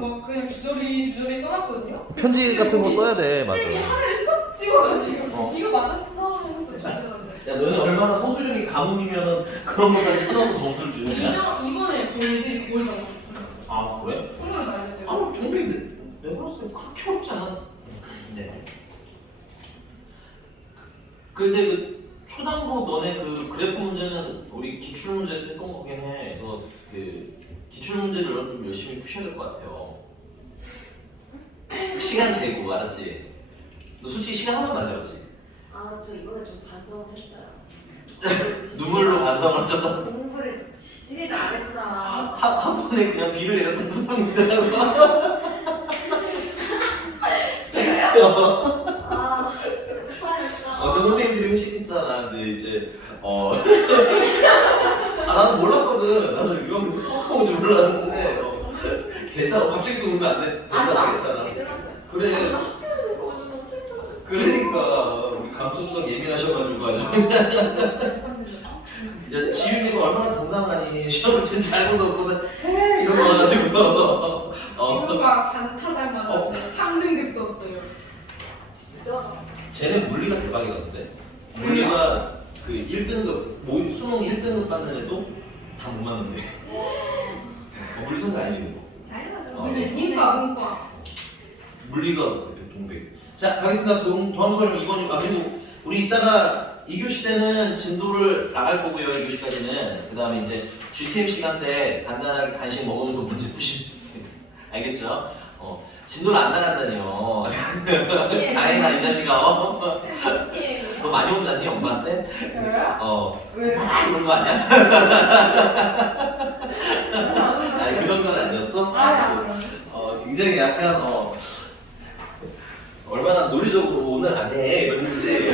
막 그냥 주저리 써놨거든요. 편지 같은 거 써야 돼. 맞아. 쌤이 하늘을 쩍 찍어가지고 어. 이거 맞았어 하면서 주셨는데. 야 너는 얼마나 서술형이 가뭄이면은 그런 것까지 찾아서 점수를 주는 거야? 이번에 별들이 거의 다 맞았어요. 아 그래? 손으로 날렸대요. 아 동백이 내가 봤을 때 그렇게 어렵지 않아. 네. 근데 그 초당부 너네 그 그래프 문제는 우리 기출 문제에서 했던 거긴 해. 그래서 그 기출 문제를 좀 열심히 푸셔야 될 것 같아요. 시간 재고 알았지? 너 솔직히 시간 한 번도 안 재봤지? 아, 저 이번에 좀 반성을 했어요. 눈물로 반성을 하셨다. 공부를 지지리도 안 했구나. 한 번에 그냥 비를 내렸다는 소문이 있더라고. 제가요? 아, 진짜 쪽팔렸어. 어제 선생님들이 회식했잖아. 근데 이제 아 나는 몰랐거든. 나는 위험이 펑펑 온줄 몰랐는데 괜찮아. 갑자기 또 울면 안 돼. 괜찮아 괜찮아. 끝났어요. 그래. 나 학교에서 보고는 엄청 좋아했어. 그러니까 우리 감수성 예민하셔가지고 아주 이제 지윤이가 얼마나 당당하니 시험을 진짜 잘 보거든 해 이런 거 가지고 지우가 단타잘 맞았어요. 3등급 떴어요. 진짜. 쟤네 물리가 대박이던데. 물리가 그 1등급 수능 1등급 받는 애도 다 못 맞는데. 물리 선생 아니지 이거. 당연하죠. 문과. 물리가 동백. 자 가겠습니다. 도함 수활용 2번 그리고 우리 이따가 2교시 때는 진도를 나갈 거고요. 2교시까지는 그 다음에 이제 GTM 시간 때 간단하게 간식 먹으면서 문제 푸시 알겠죠? 진도를 안 나간다니요. 다행이다 이 자식아. 쌤, 너 많이 혼났니 엄마한테? 그래요? 왜? 이런 거 아니야? 아니 그 정도는 아니었어? 굉장히 약간 얼마나 논리적으로 오늘 안 해 이러는지.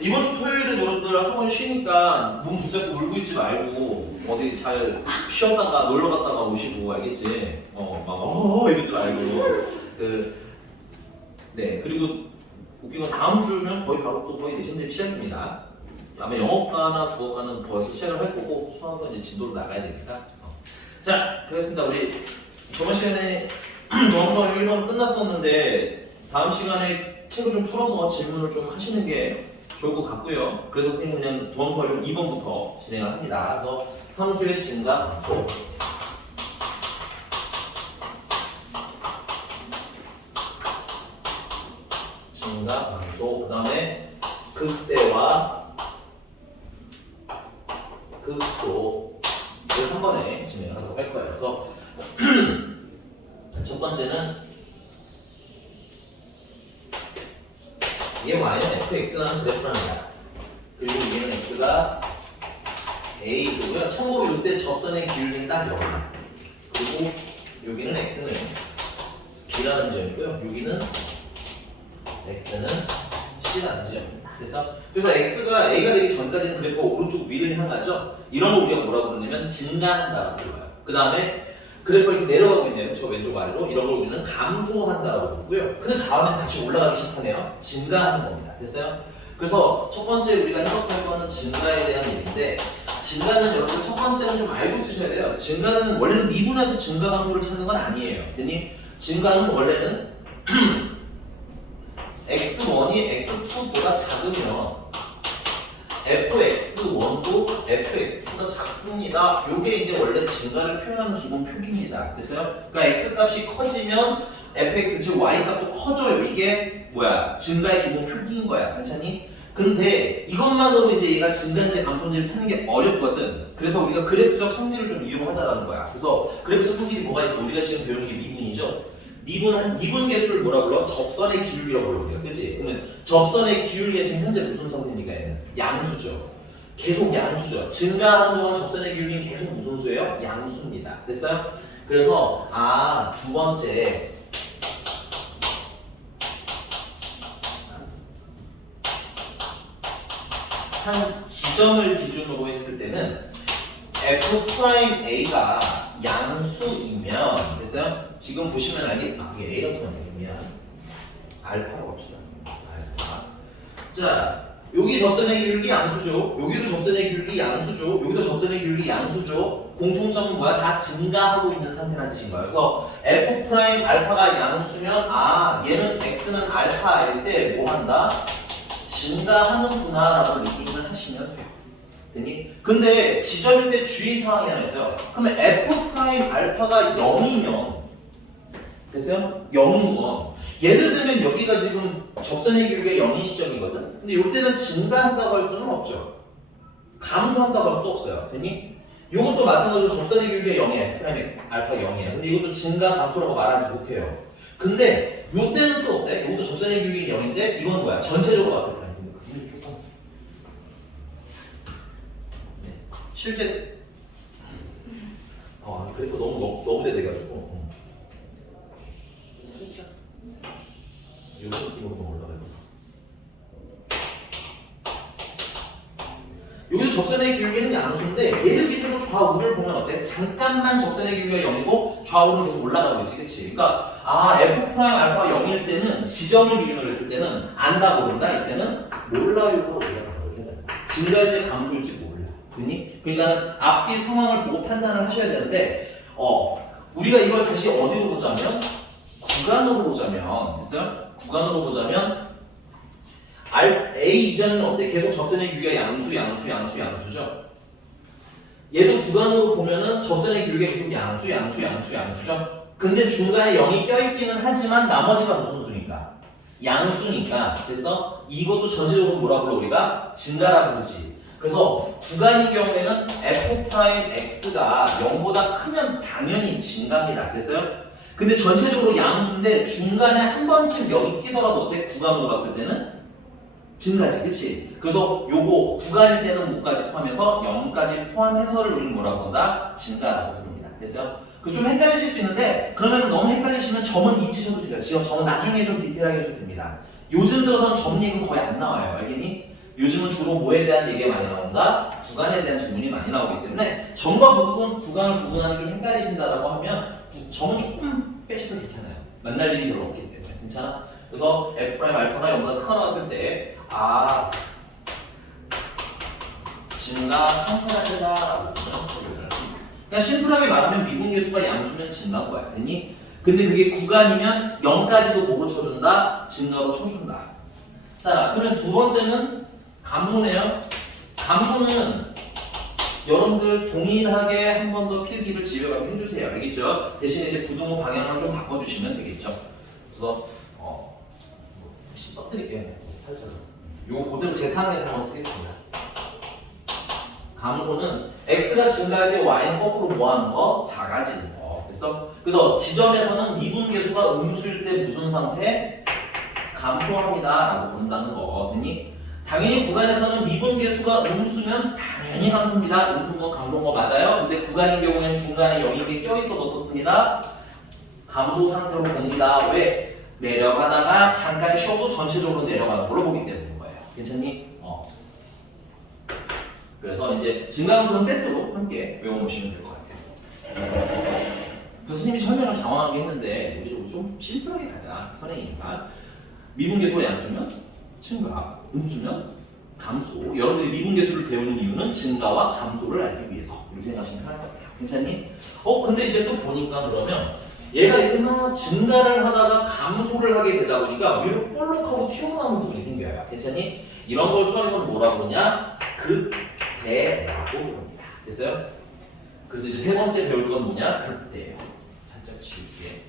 이번 주 토요일에 여러분들 학원 쉬니까 몸 붙잡고 울고 있지 말고 어디 잘 쉬었다가 놀러 갔다가 오시고 알겠지? 막 이러지 말고 네 그리고 웃긴 건 다음 주면 거의 바로 또 거의 내신들이 시작입니다. 아마 영어과나 국어과는 벌써 시작을 할 거고 수학은 이제 진도로 나가야 되니까. 자 그렇습니다. 우리 저번 시간에 도함수활용 1번 끝났었는데 다음 시간에 책을 좀 풀어서 질문을 좀 하시는 게 좋을 것 같고요. 그래서 선생님은 그냥 도함수활용 2번부터 진행을 합니다. 그래서 함수의 증가, 감소. 증가, 감소. 그 다음에 극대와 극소를 한 번에 진행을 하도록 할 거예요. 그래서 첫 번째는 얘 y는 fx라는 그래프랍니다. 그리고 얘는 x가 a이고요. 참고로 이때 접선의 기울기는 딱 이겁니다. 그리고 여기는 x는 b라는 점이고요. 여기는 x는 c라는 점입니다. 그래서 x가 a가 되기 전까지는 그래프가 오른쪽 위를 향하죠. 이런 거 우리가 뭐라고 부르냐면 증가한다라고 불러요. 그 다음에 그래프가 이렇게 내려가고 있네요. 저 왼쪽 아래로. 이런 걸 우리는 감소한다라고 부르고요. 그 다음에 다시 올라가기 시작하면 증가하는 겁니다. 됐어요? 그래서 첫 번째 우리가 해석할 거는 증가에 대한 얘기인데 증가는 여러분 첫 번째는 좀 알고 있으셔야 돼요. 증가는 원래는 미분해서 증가 감소를 찾는 건 아니에요. 됐니? 증가는 원래는 x1이 x2보다 작으면 fx1도 fx2가 작습니다. 요게 이제 원래 증가를 표현하는 기본 표기입니다. 됐어요? 그러니까 x값이 커지면 fx 즉 y값도 커져요. 이게 뭐야? 증가의 기본 표기인 거야. 괜찮니? 근데 이것만으로 이제 얘가 증가인지 감소인지를 찾는 게 어렵거든. 그래서 우리가 그래프적 성질을 좀 이용하자라는 거야. 그래서 그래프적 성질이 뭐가 있어? 우리가 지금 배우는 게 미분이죠. 미분 개수를 뭐라 불러? 접선의 기울기라고 불러요. 그치? 그러면 접선의 기울기가 지금 현재 무슨 성질입니까? 얘는 양수죠. 계속 양수죠. 증가하는 동안 접선의 기울기는 계속 무슨 수예요? 양수입니다. 됐어요? 그래서 두 번째 한 지점을 기준으로 했을 때는 f'A가 양수이면 됐어요? 지금 보시면 이게 A라고 써놨네요. 미안. 알파로 갑시다. 알파. 자, 여기 접선의 기울기 양수죠. 여기도 접선의 기울기 양수죠. 여기도 접선의 기울기 양수죠. 공통점은 뭐야? 다 증가하고 있는 상태라는 뜻인 거예요. 그래서 f 프라임 알파가 양수면 아 얘는 x는 알파일 때 뭐 한다? 증가하는구나라고 리딩을 하시면 돼요. 됐니? 근데 지점일 때 주의 사항이 하나 있어요. 그러면 f 프라임 알파가 0이면 됐어요? 0인 건 예를 들면 여기가 지금 접선의 기울기가 0인 시점이거든? 근데 이때는 증가한다고 할 수는 없죠. 감소한다고 할 수도 없어요. 됐니? 이것도 마찬가지로 접선의 기울기가 0이에요. 프라임 알파 0이에요. 근데 이것도 증가 감소라고 말하지 못해요. 근데 이때는 또 어때? 이것도 접선의 기울기가 0인데 이건 뭐야? 전체적으로 봤을 때 아닌데 그림이 조금 네. 실제 그래도 너무 대돼가지고 살짝 이런 느낌으로 좀 올라가요. 여기도 접선의 기울기는 양수인데 얘를 기준으로 좌우를 보면 어때? 잠깐만 접선의 기울기가 0이고 좌우는 계속 올라가고 있지, 그치? 그러니까 f 프라임 알파 0일 때는 지점을 기준으로 했을 때는 안다고 그런다. 이때는 몰라요로 올라가고 증가일지 감소일지 몰라. 그니? 그러니까 앞뒤 상황을 보고 판단을 하셔야 되는데 우리가 이걸 다시 어디로 보자면 구간으로 보자면 됐어요? 구간으로 보자면 A 이전은 어때? 계속 접선의 기울기가 양수죠? 얘도 구간으로 보면은 접선의 기울기가 계속 양수죠? 근데 중간에 0이 껴있기는 하지만 나머지가 무슨 수니까? 양수니까. 그래서 이것도 전체적으로 뭐라 불러 우리가? 증가라고 부르지. 그래서 구간인 경우에는 f 프라임 x가 0보다 크면 당연히 증가입니다. 됐어요? 근데 전체적으로 양수인데 중간에 한 번쯤 0이 끼더라도 어때? 구간으로 봤을 때는 증가지, 그치? 그래서 요거 구간일 때는 뭐까지 포함해서 0까지 포함해서를 우리는 뭐라고 한다? 증가라고 부릅니다. 됐어요? 그래서 좀 헷갈리실 수 있는데 그러면 너무 헷갈리시면 점은 잊으셔도 돼요. 지금 점은 나중에 좀 디테일하게 해줘도 됩니다. 요즘 들어서는 점 얘기는 거의 안 나와요. 알겠니? 요즘은 주로 뭐에 대한 얘기가 많이 나온다? 구간에 대한 질문이 많이 나오기 때문에 점과 구간을 구분하는 게 좀 헷갈리신다라고 하면 점은 조금 빼셔도 괜찮아요. 만날 일이 별로 없기 때문에 괜찮아? 그래서 f 프라임 알파가 0보다 크거나 같을 때 증가 상태가 되다라고 보면 그냥 심플하게 말하면 미분계수가 양수면 증가인 거야. 됐니? 근데 그게 구간이면 0까지도 뭐로 쳐준다? 증가로 쳐준다. 자, 그러면 두 번째는 감소네요. 감소는 여러분들 동일하게 한 번 더 필기를 집에 가서 해주세요. 알겠죠? 대신에 이제 부등호 방향을 좀 바꿔주시면 되겠죠. 그래서 혹시 써드릴게요. 살짝. 요거 그대로 제 탕에서 한번 쓰겠습니다. 감소는 x가 증가할 때 y는 거꾸로 뭐하는 거? 작아지는 거. 됐어? 그래서 지점에서는 미분계수가 음수일 때 무슨 상태? 감소합니다 라고 본다는 거. 됐니? 당연히 구간에서는 미분계수가 음수면 당연히 감소입니다. 음수인 건 감소인 거 맞아요? 근데 구간인 경우에는 중간에 0인 게 껴있어도 어떻습니다? 감소 상태로 봅니다. 왜? 내려가다가 잠깐 쉬어도 전체적으로 내려가는 걸로 보기 때문인 거예요. 괜찮니? 그래서 이제 증가함수는 세트로 함께 외워놓으시면 될 것 같아요. 교수님이 설명을 장황하게 했는데 우리 좀 심플하게 가자. 선행이니까. 미분계수가 양수면 증가, 음수면 감소. 여러분들이 미분계수를 배우는 이유는 증가와 감소를 알기 위해서. 이렇게 생각하시면 편할 것 같아요. 괜찮니? 근데 이제 또 보니까 그러면 얘가 이렇게 막 증가를 하다가 감소를 하게 되다 보니까 위로 볼록하고 튀어나오는 부분이 생겨요. 괜찮니? 이런 걸 수학에서는 뭐라고 그러냐? 극대라고 부릅니다. 됐어요? 그래서 이제 세 번째 배울 건 뭐냐? 극대예요. 살짝 지울게.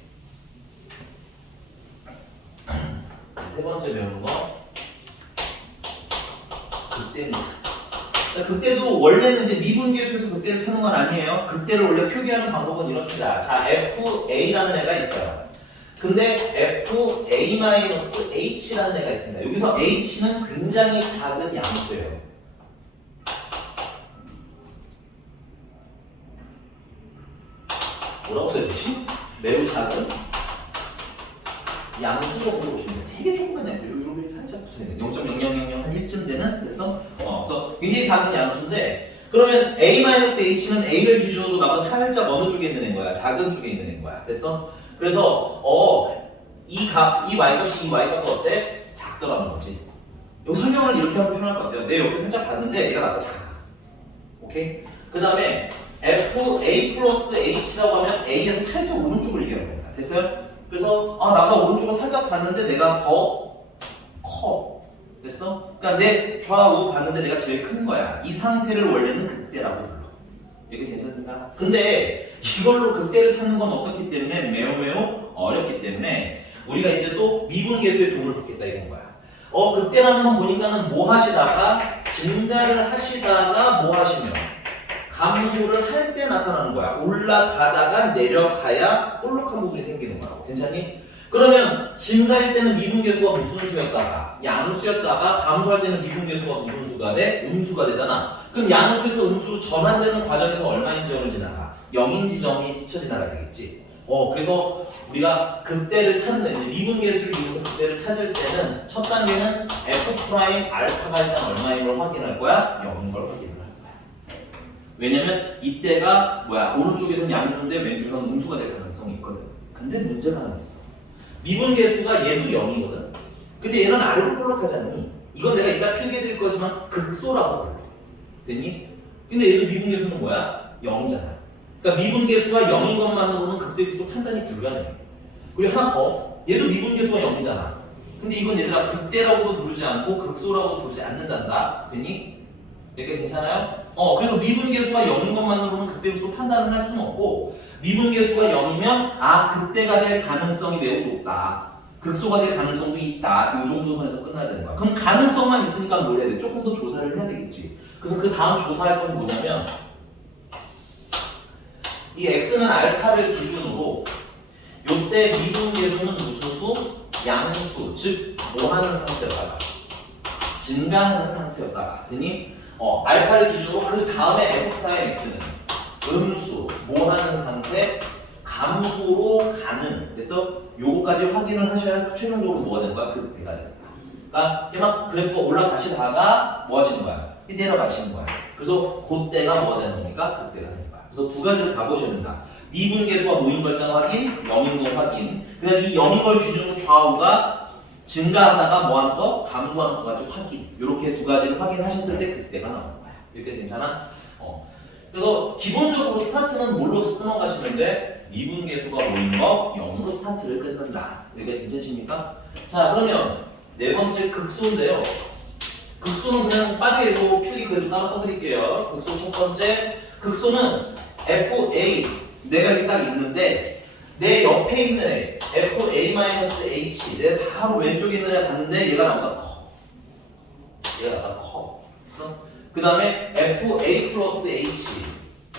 세 번째 배우는 거 극대입니다. 자, 극대도 원래는 이제 미분계수에서 극대를 찾는 건 아니에요. 극대를 원래 표기하는 방법은 이렇습니다. 자, FA라는 애가 있어요. 근데 FA-H라는 애가 있습니다. 여기서 H는 굉장히 작은 양수예요. 뭐라고 써야 되지? 매우 작은 양수 정도 보시면 돼요. 되게 조그만 양수. 여기 살짝 붙어있는 0.0000 한 1쯤 되는 그래서 굉장히 작은 양수인데 그러면 A-H는 A를 기준으로 나면 살짝 어느 쪽에 있는 애인 거야? 작은 쪽에 있는 애인 거야. 그래서 이 y값이 이 y값은 어때? 작더라는 거지. 이 설명을 이렇게 하면 편할 것 같아요. 내 옆에 살짝 봤는데 얘가 나보다 작아. 오케이? 그 다음에 FA 플러스 H라고 하면 A에서 살짝 오른쪽을 얘기하는 겁니다. 됐어요? 그래서 나가 오른쪽을 살짝 봤는데 내가 더 커. 됐어? 그러니까 내 좌우 봤는데 내가 제일 큰 거야. 이 상태를 원래는 극대라고 불러. 이게 괜찮습니까? 근데 이걸로 극대를 찾는 건 없기 때문에 매우 어렵기 때문에 우리가 이제 또 미분계수의 도움을 받겠다 이건 거야. 극대라는 건 보니까는 뭐 하시다가 증가를 하시다가 뭐 하시면 감소를 할 때 나타나는 거야. 올라가다가 내려가야 볼록한 부분이 생기는 거라고. 괜찮니? 그러면 증가할 때는 미분계수가 무슨 수였다가 양수였다가 감소할 때는 미분계수가 무슨 수가 돼? 음수가 되잖아. 그럼 양수에서 음수 전환되는 과정에서 얼마인 지점을 지나가? 0인 지점이 스쳐 지나가야 되겠지. 그래서 우리가 극대를 찾는 이제 미분계수를 이용해서 극대를 찾을 때는 첫 단계는 f' 알파가 일단 얼마인 걸 확인할 거야? 0인 걸 확인할 거야. 왜냐면 이때가 오른쪽에서는 양수인데 왼쪽에서는 음수가 될 가능성이 있거든. 근데 문제가 하나 있어. 미분계수가 얘도 0이거든. 근데 얘는 아래로 볼록하지 않니? 이건 내가 이따 필기해드릴 거지만 극소라고 불러. 됐니? 근데 얘도 미분계수는 뭐야? 0이잖아. 그러니까 미분계수가 0인 것만으로는 극대극소 판단이 불가능해. 그리고 하나 더, 얘도 미분계수가 0이잖아. 근데 이건 얘들아 극대라고도 부르지 않고 극소라고도 부르지 않는단다. 됐니? 이렇게 괜찮아요? 그래서 미분계수가 0인 것만으로는 극대극소 판단을 할 수는 없고 미분계수가 0이면 극대가 될 가능성이 매우 높다. 극소가 될 가능성도 있다. 이 정도 선에서 끝나야 되는 거야. 그럼 가능성만 있으니까 뭘 해야 돼? 조금 더 조사를 해야 되겠지. 그래서 그 다음 조사할 건 뭐냐면 이 x는 알파를 기준으로 요때 미분계수는 무슨 수? 양수, 즉 뭐하는 상태였다가 증가하는 상태였다가 됐니? 알파를 기준으로 그 다음에 f'x는 음수, 뭐하는 상태, 감소로 가는. 그래서 요거까지 확인을 하셔야 최종적으로 뭐가 되는 거야? 극대가 되는 거야. 그러니까 막 그래프가 올라가시다가 뭐 하시는 거야? 내려가시는 거야. 그래서 그때가 뭐가 되는 겁니까? 극대가 되는 거야. 그래서 두 가지를 다 보셔야 된다. 미분계수가 뭐인 걸 일단 확인, 0인 걸 확인. 그다음 이 0인 걸 기준으로 좌우가 증가하다가 뭐 하는 거? 감소하는 거 가지고 확인. 이렇게 두 가지를 확인하셨을 때 극대가 나오는 거야. 이렇게 괜찮아? 그래서 기본적으로 스타트는 뭘로 끊어가시면 돼? 미분계수가 뭐인 거? 0으로 스타트를 끊는다. 여기가 괜찮으십니까? 자, 그러면 네 번째 극소인데요. 극소는 그냥 빠르게 필기 그대로 따라 써드릴게요. 극소 첫 번째. 극소는 FA 내가 여기 딱 있는데 내 옆에 있는 애 FA-H 내 바로 왼쪽에 있는 애 봤는데 얘가 나보다 커. 얘가 나보다 커. 그 다음에 FA 플러스 H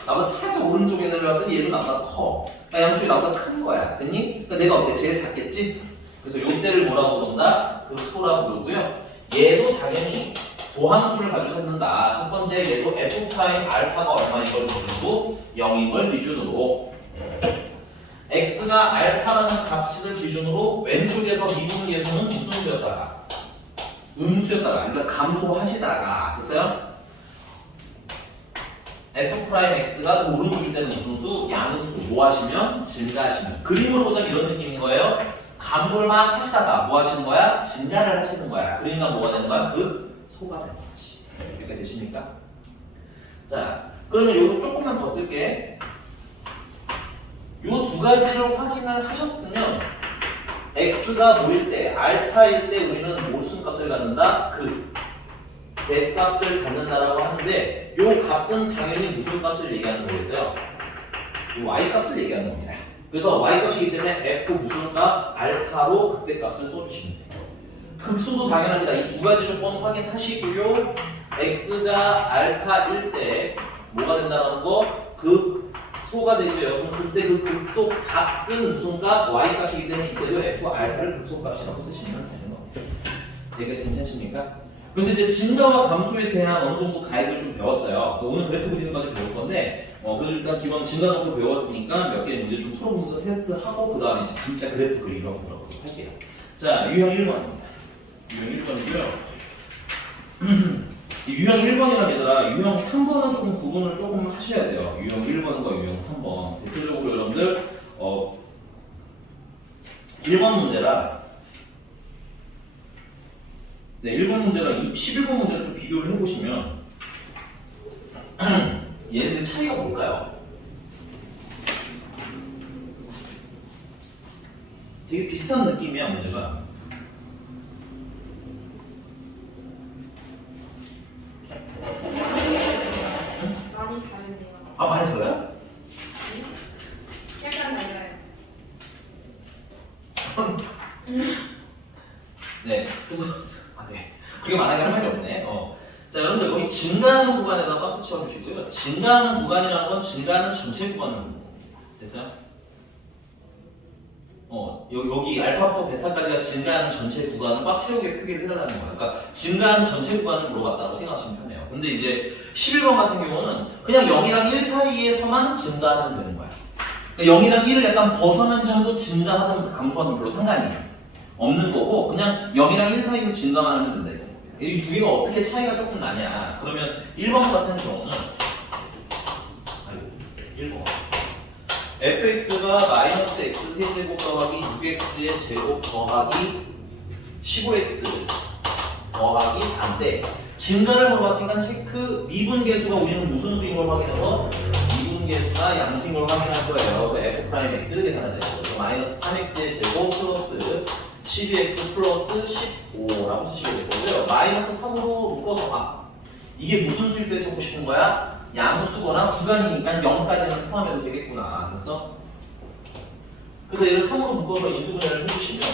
나보다 살짝 오른쪽에 있는 애 봤더니 얘도 나보다 커. 그러니까 양쪽이 나보다 큰 거야. 됐니? 그러니까 내가 어때? 제일 작겠지? 그래서 요때를 뭐라고 부른다? 극소라고 부르고요. 얘도 당연히 도함수를 가지고 찾는다. 첫 번째 얘도 f' 알파가 얼마인 걸 기준으로 0인 걸 기준으로 x가 알파라는 값을 기준으로 왼쪽에서 미분계수는 무슨 수였다가 음수였다가 그러니까 감소하시다가 됐어요? f'x가 그 오른쪽일 때는 무슨 수? 양수. 뭐 하시면? 증가하시면. 그림으로 보자면 이런 느낌인 거예요. 감소를 막 하시다가 뭐 하시는 거야? 증가를 하시는 거야. 그러니까 뭐가 되는 거야? 소가 되는 거지. 여기까지 되십니까? 자, 그러면 여기서 조금만 더 쓸게. 요 두 가지를 확인을 하셨으면 x가 뭐일 때, 알파일 때 우리는 무슨 값을 갖는다? 대값을 갖는다라고 하는데 요 값은 당연히 무슨 값을 얘기하는 거겠어요? 요 y값을 얘기하는 겁니다. 그래서 y값이기 때문에 f 무슨 값? 알파로 극대값을 써주시면 돼요. 극소도 당연합니다. 이 두 가지 조건 확인하시고요. x가 알파일 때 뭐가 된다는 거? 극소가 되고요. 그럼 그때 그 극소 값은 무슨 값? y값이기 때문에 이때도 f 알파를 극소값이라고 쓰시면 되는 겁니다. 되게 괜찮습니까? 그래서 이제 증가와 감소에 대한 어느 정도 가이드를 좀 배웠어요. 오늘 그래프 그리는 까지 배울 건데 그래도 일단 기본 증가 감소 배웠으니까 몇 개 문제 좀 풀어보면서 테스트하고 그 다음에 이제 진짜 그래프 그리러 들어가도록 할게요. 자, 유형 1번입니다. 유형 1번이고요. 유형 1번이랑 얘들아 유형 3번은 조금 구분을 조금 하셔야 돼요. 유형 1번과 유형 3번. 대표적으로 여러분들 1번 문제라 네, 1번 문제랑 11번 문제 좀 비교를 해보시면 얘네들 차이가 뭘까요? 되게 비슷한 느낌이야 문제가. 많이 다르네요. 아 많이 달라요? 약간 달라요. 네. 그래서 네. 그게 만약에 할 말이 없네. 자 여러분들 거기 증가하는 구간에다 박스 채워주시고요. 증가하는 구간이라는 건 증가하는 전체 구간을 됐어요? 여기 알파부터 베타까지가 증가하는 전체 구간을 꽉 채우게 표기를 해달라는 거야. 그러니까 증가하는 전체 구간을 물어봤다고 생각하시면 편해요. 근데 이제 11번 같은 경우는 그냥 0이랑 1 사이에서만 증가하면 되는 거야. 그러니까 0이랑 1을 약간 벗어난 정도 증가하든 감소하든 별로 상관이 없는 거고 그냥 0이랑 1 사이에서 증가만 하면 된다 이거. 이 두 개가 어떻게 차이가 조금 나냐? 그러면 1번 같은 경우는 1번 fx가 마이너스 x 세제곱 더하기 6x의 제곱 더하기 15x 더하기 4인데 증가를 물어봤으니까 체크 미분계수가 우리는 무슨 수인 걸 확인해서 미분계수가 양수인 걸 확인할 거예요. 그래서 f'x 계산하자. 마이너스 3x의 제곱 플러스 12x 플러스 15라고 쓰시게 될 거고요. 마이너스 3으로 묶어서 이게 무슨 수일 때 찾고 싶은 거야? 양수거나 구간이니까 0까지는 포함해도 되겠구나. 됐어? 그래서 얘를 3으로 묶어서 인수분해를 해주시면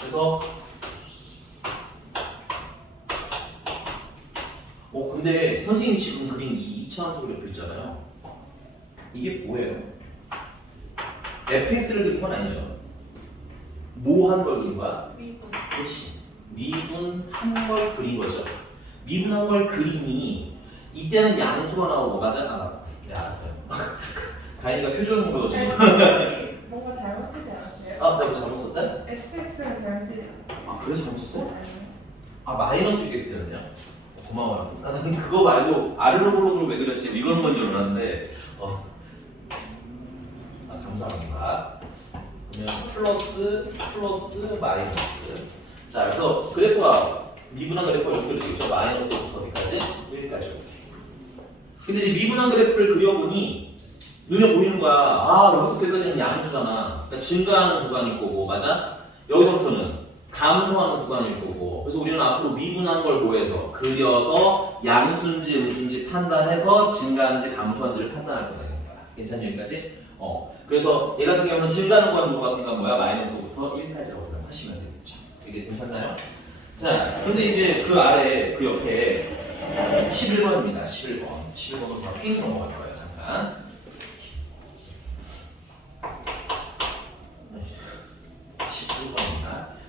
그래서 근데 선생님이 지금 그린 이 2차원수 그래프 있잖아요. 이게 뭐예요? fx를 그린 건 아니죠. 뭐 한 걸 그린 거야? 미분. 그렇지. 미분한 걸 그린 거죠. 미분한 걸 그리니 이때는 양수가 나오고 맞아? 네 알았어요. 가인이가 표정을 보여줘. 뭔가 잘못되지 않았어요? 내가 뭐 잘못 썼어요? fx가 잘못되지 않았어요? 그래 잘못 썼어? 아니요. 마이너스 6x였냐? 고마워요. 나는 그거 말고 아르르블록으로 왜 그렸지? 이거는 건 줄 알았는데 감사합니다. 그러면 플러스 마이너스. 자 그래서 그래프가 미분한 그래프가 이렇게 되겠죠. 마이너스부터 어디까지? 여기까지. 근데 이제 미분한 그래프를 그려보니 눈에 보이는 거야. 여기서 끝까지는 양수잖아. 그러니까 증가하는 구간일 거고 맞아? 여기서부터는 감소하는 구간일 거고. 그래서 우리는 앞으로 미분한 걸 뭐해서 그려서 양수인지 음수인지 판단해서 증가하는지 감소하는지를 판단할 거다. 괜찮니 여기까지? 그래서 얘 같은 경우는 증가하는 구간 물어봤으니까 뭐야? 마이너스부터 1까지라고 생각하시면 되겠죠. 이게 괜찮나요? 자, 근데 이제 그 아래 그 옆에 11번입니다. 11번으로 바로 핑 넘어갈 거예요. 잠깐.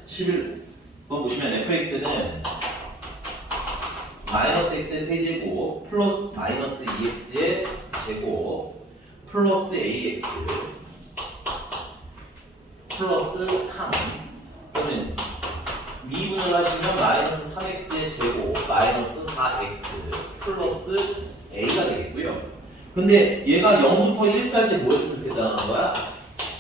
11번 보시면 fx는 마이너스 x의 세제곱 플러스 마이너스 2x의 제곱 플러스 ax 플러스 3 그러면 미분을 하시면 마이너스 3x의 제곱 마이너스 4x 플러스 a가 되겠고요. 근데 얘가 0부터 1까지 뭐 했으면 좋겠다는 거야?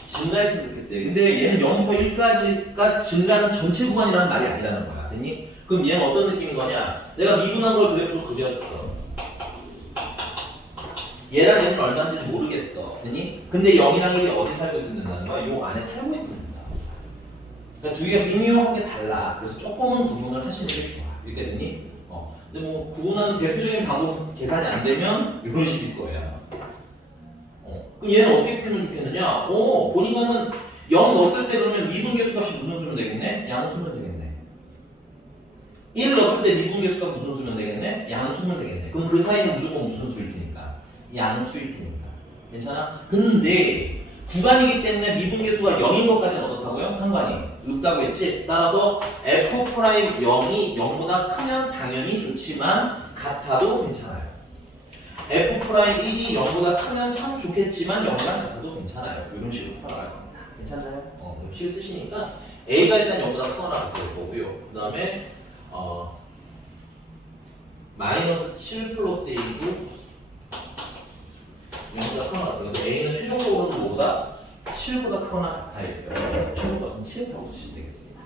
증가했으면 좋겠대. 근데 얘는 0부터 1까지가 증가하는 전체 구간이라는 말이 아니라는 거야. 됐니? 그럼 얘는 어떤 느낌인 거냐? 내가 미분한 걸 그래프로 그렸어. 얘랑 얘는 얼마인지 모르겠어. 됐니? 근데 0이랑 1이 어디 살고 있으면 된다는 거야? 요 안에 살고 있으면 된다. 그러니까 두 개가 미묘하게 달라. 그래서 조금은 구분을 하시는 게 좋아. 이렇게 됐니? 근데 뭐 구분하는 대표적인 방법 계산이 안 되면 이런 식일 거예요. 그럼 얘는 어떻게 풀면 좋겠느냐? 보니까는 0 넣었을 때 그러면 미분계수 값이 무슨 수면 되겠네? 양수면 되겠네. 1 넣었을 때 미분계수 값 무슨 수면 되겠네? 양수면 되겠네. 그럼 그 사이는 무조건 무슨 수일 테니까? 양수일 테니까. 괜찮아? 근데 구간이기 때문에 미분계수가 0인 것까지는 어떻다고요? 상관이 없다고 했지? 따라서 F'0이 0보다 크면 당연히 좋지만 같아도 괜찮아요. F'1이 0보다 크면 참 좋겠지만 0이랑 같아도 괜찮아요. 이런 식으로 풀어나갈 겁니다. 괜찮나요? 이런 식으로 쓰시니까 A가 일단 0보다 크거나 같을 거고요. 그 다음에 마이너스 7 플러스 A도 0보다 크거나 같아요. 그래서 A는 최종적으로 7보다 크거나 같아요. 최소값은 7이라고 쓰시면 되겠습니다.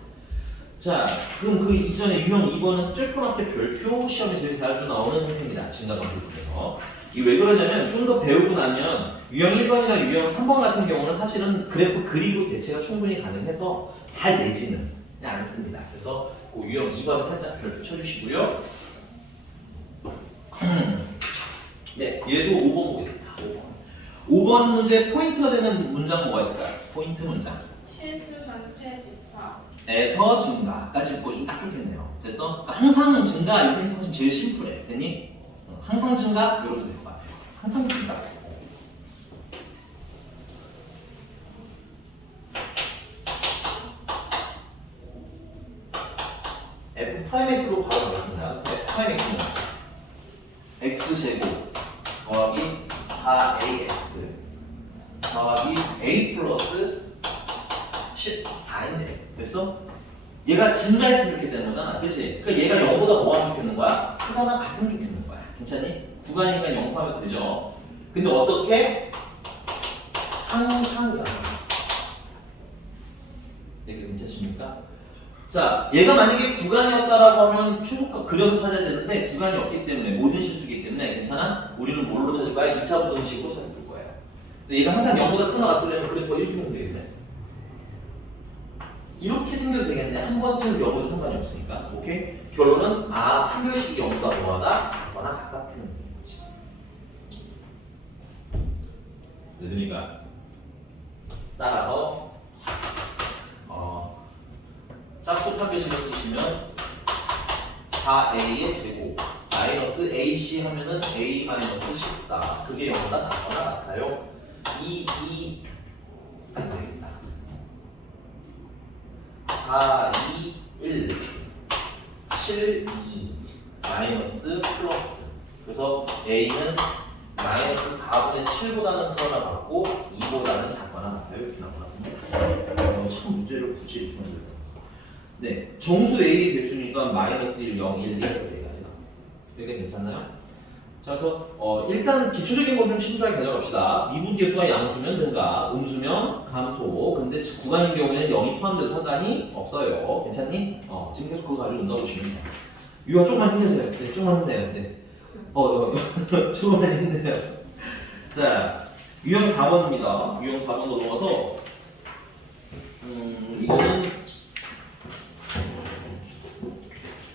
자, 그럼 그 이전에 유형 2번은 쫄뻔하게 별표 시험에 제일 자주 나오는 형태입니다. 증가함수 중에서. 이 왜 그러냐면 좀 더 배우고 나면 유형 1번이나 유형 3번 같은 경우는 사실은 그래프 그리고 대체가 충분히 가능해서 잘 내지는 않습니다. 그래서 그 유형 2번 살짝 별표 쳐주시고요. 네, 얘도 5번 보겠습니다. 5번 문제 포인트가 되는 문장 뭐가 있을까요? 포인트 문장. 실수 전체 집합. 에서 증가까지 묶어주면 딱 좋겠네요. 됐어? 그러니까 항상 증가 이렇게 해석하시면 제일 심플해. 됐니? 항상 증가 이렇게 될 것 같아요. 항상 증가. F'X로 바로 가겠습니다. F'X는 X제곱 더하기 4AX 더하기 A 플러스 14인데 됐어? 얘가 증가했으면 이렇게 되는 거잖아, 그치? 그러니까 얘가 0보다 뭐 하면 좋겠는 거야? 크거나 같으면 좋겠는 거야. 괜찮니? 구간이니까 0 하면 되죠. 근데 어떻게? 항상이라는 거야. 이게 괜찮습니까? 자, 얘가 만약에 구간이었다라고 하면 최소값 그려서 찾아야 되는데 구간이 없기 때문에 모든 실수이기 때문에 괜찮아? 우리는 뭘로 찾을 거야? 2차 부등식으로 찾을 거예요. 그래서 얘가 항상 0보다 크거나 같으려면 그래프가 이렇게 하면 되겠네. 이렇게 생겨도 되겠네. 한 번쯤 0보다 상관이 없으니까. 오케이? 결론은 판별식이 0보다 뭐하다? 작거나 가깝다는 거지. 됐습니까? 따라서 짝수 판별식을 쓰시면 4a의 제곱 마이너스 ac 하면은 a 마이너스 14 그게 0보다 작거나 같아요. 2 안 되겠다. 4, 2, 1 7, 2 마이너스 플러스 그래서 a는 마이너스 4분의 7보다는 크거나 같고 2보다는 작거나 같아요. 이렇게 나오거든요. 참 문제를 굳이 이렇게 만들다. 네, 정수 A의 개수니까 마이너스 1, 0, 1, 2에서 4가지 나옵니다. 되게 괜찮나요? 자, 그래서 일단 기초적인 건 좀 심플하게 가져갑시다. 미분 개수가 양수면 증가, 음수면 감소. 근데 구간인 경우에는 0이 포함돼도 상관이 없어요. 괜찮니? 지금 계속 그거 가지고 논다보시면 돼요. 유아 조금만 힘내세요. 네, 조금만 힘내요. 네. 조금만 힘내요. 자, 유형 4번입니다. 유형 4번 넘어가서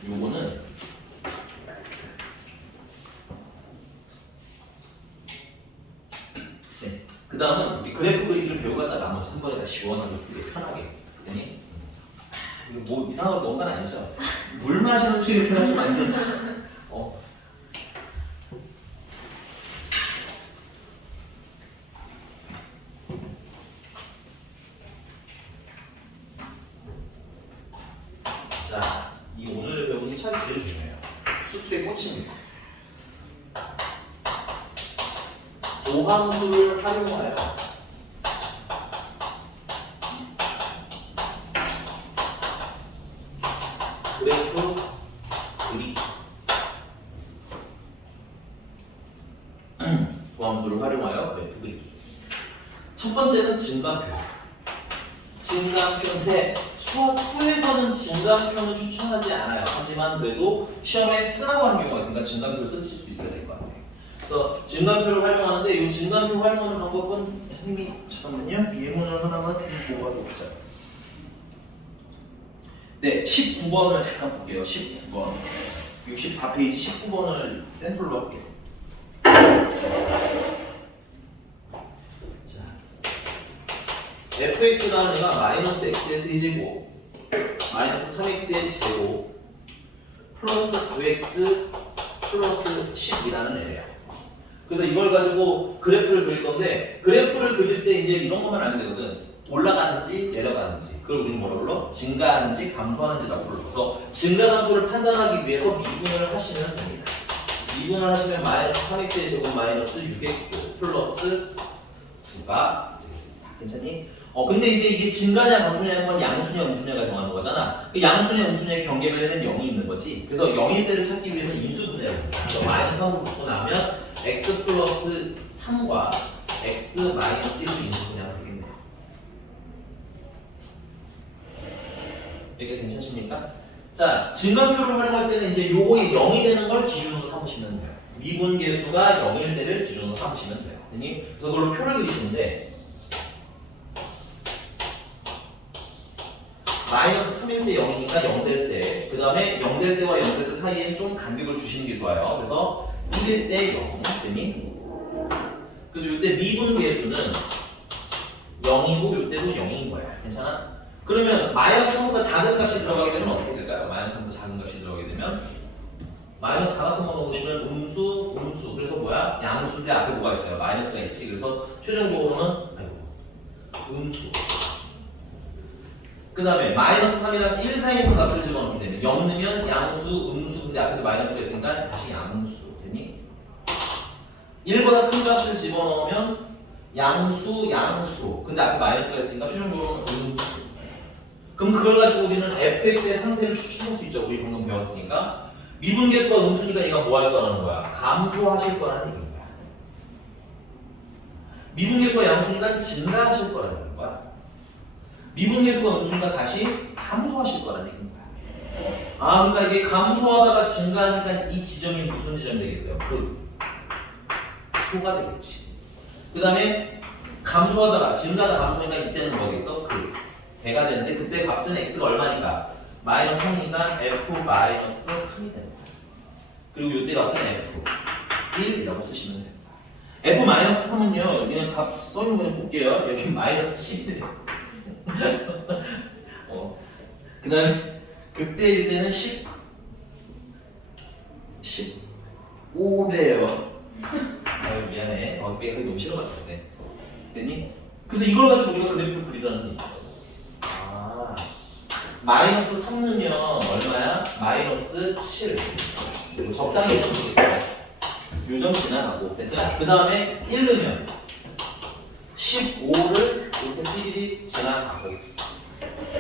요거는 네. 그 다음은 우리 그래프 그리기를 배워가자 나머지 한 번에 다 시원하게 되게 편하게 되니? 이거 뭐 이상한 거 넣은 건 아니죠? 물 마시는 수 이렇게 하면 완전 자, 이 오늘 배운 게 참 제일 중요해요. 수트의 꽃입니다. 도함수를 활용하여 그래프 그리기 도함수를 활용하여 그래프 그리기 첫 번째는 증가표 증가표인데 수학 2에서는 증가표는 추천하지 않아요. 하지만 그래도 시험에 쓰라고 하는 경우가 있으니까 증가표를 쓰실 수 있어야 될 것 같아요. 그래서 증가표를 활용하는데 이 증가표 활용하는 방법은 선생님이 잠깐만요. 예문을 하나만 좀 보고 가보자. 네, 19번을 잠깐 볼게요. 19번 64페이지 19번을 샘플로 할게요. fx라는 애가 마이너스 x의 세제곱 마이너스 3x의 제곱 플러스 9x 플러스 10이라는 애예요. 그래서 이걸 가지고 그래프를 그릴 건데 그래프를 그릴 때 이제 이런 것만 알면 되거든. 올라가는지 내려가는지 그걸 우리는 뭐라 불러? 증가하는지 감소하는지라고 불러. 그래서 증가 감소를 판단하기 위해서 미분을 하시면 됩니다. 미분을 하시면 마이너스 3x의 제곱 마이너스 6x 플러스 9가 되겠습니다. 괜찮니? 근데 이제 이게 증가냐 감소냐는 건 양수냐 음수냐가 정하는 거잖아. 그 양수냐 음수냐의 경계면에는 0이 있는 거지. 그래서 0일 때를 찾기 위해서 인수분해를 합니다. 그래서 마이너스 3을 붙고 나면 x 플러스 3과 x 마이너스 1을 인수분해하면 되겠네요. 되십니까? 자, 증가표를 활용할 때는 이제 요거이 0이 되는 걸 기준으로 삼으시면 돼요. 미분계수가 0일 때를 기준으로 삼으시면 돼요. 그래서 그걸로 표를 그리시는데 마이너스 3일 때 0이니까 0 될 때, 그 다음에 0 될 때와 0 될 때 사이에 좀 간격을 주시는 게 좋아요. 그래서 1일 때 0, 됐니? 그래서 이때 미분계수는 0이고 이때도 0인 거야. 괜찮아? 그러면 마이너스 3보다 작은 값이 들어가게 되면 어떻게 될까요? 마이너스 3보다 작은 값이 들어가게 되면 마이너스 4 같은 거 넣으시면 음수, 음수. 그래서 뭐야? 양수인데 앞에 뭐가 있어요? 마이너스가 있지. 그래서 최종적으로는 음수. 그 다음에 마이너스 3이랑 1 사이에 있는 값을 집어넣게 되면 0 넣으면 양수, 음수. 근데 앞에도 마이너스가 있으니까 다시 양수. 됐니? 1보다 큰 값을 집어넣으면 양수, 양수. 근데 앞에 마이너스가 있으니까 최종적으로는 음수. 그럼 그걸 가지고 우리는 fx의 상태를 추측할 수 있죠. 우리 방금 배웠으니까. 미분계수가 음수니까 얘가 뭐 할 거라는 거야? 감소하실 거라는 얘기인 거야. 미분계수가 양수니까 증가하실 거라는 얘기인 거야. 미분계수가 음수니까 다시 감소하실 거라는 얘기인 거야. 아, 그러니까 이게 감소하다가 증가하니까 이 지점이 무슨 지점이 되겠어요? 소가 되겠지. 그 다음에 감소하다가 증가하다 감소니까 이때는 뭐가 되겠어? 배가 되는데 그때 값은 x가 얼마니까? 마이너스 3이니까 f 마이너스 3이 됩니다. 그리고 이때 값은 f1이라고 쓰시면 됩니다. f 마이너스 3은요, 그냥 값 써있는 거 볼게요. 여기 마이너스 7이 돼요. 그 다음에 극대일 때는 15래요. 아유 미안해. 내가 너무 싫어가지고. 됐니? 그래서 이걸 가지고 우리가 그래프를 그리라는 얘기야. 아, 마이너스 3 넣으면 얼마야? 마이너스 7. 그리고 적당히 넣어주겠어요. 요점 지나가고. 됐어? 그 다음에 1 넣으면 15를 이렇게 삐리리 지나가고.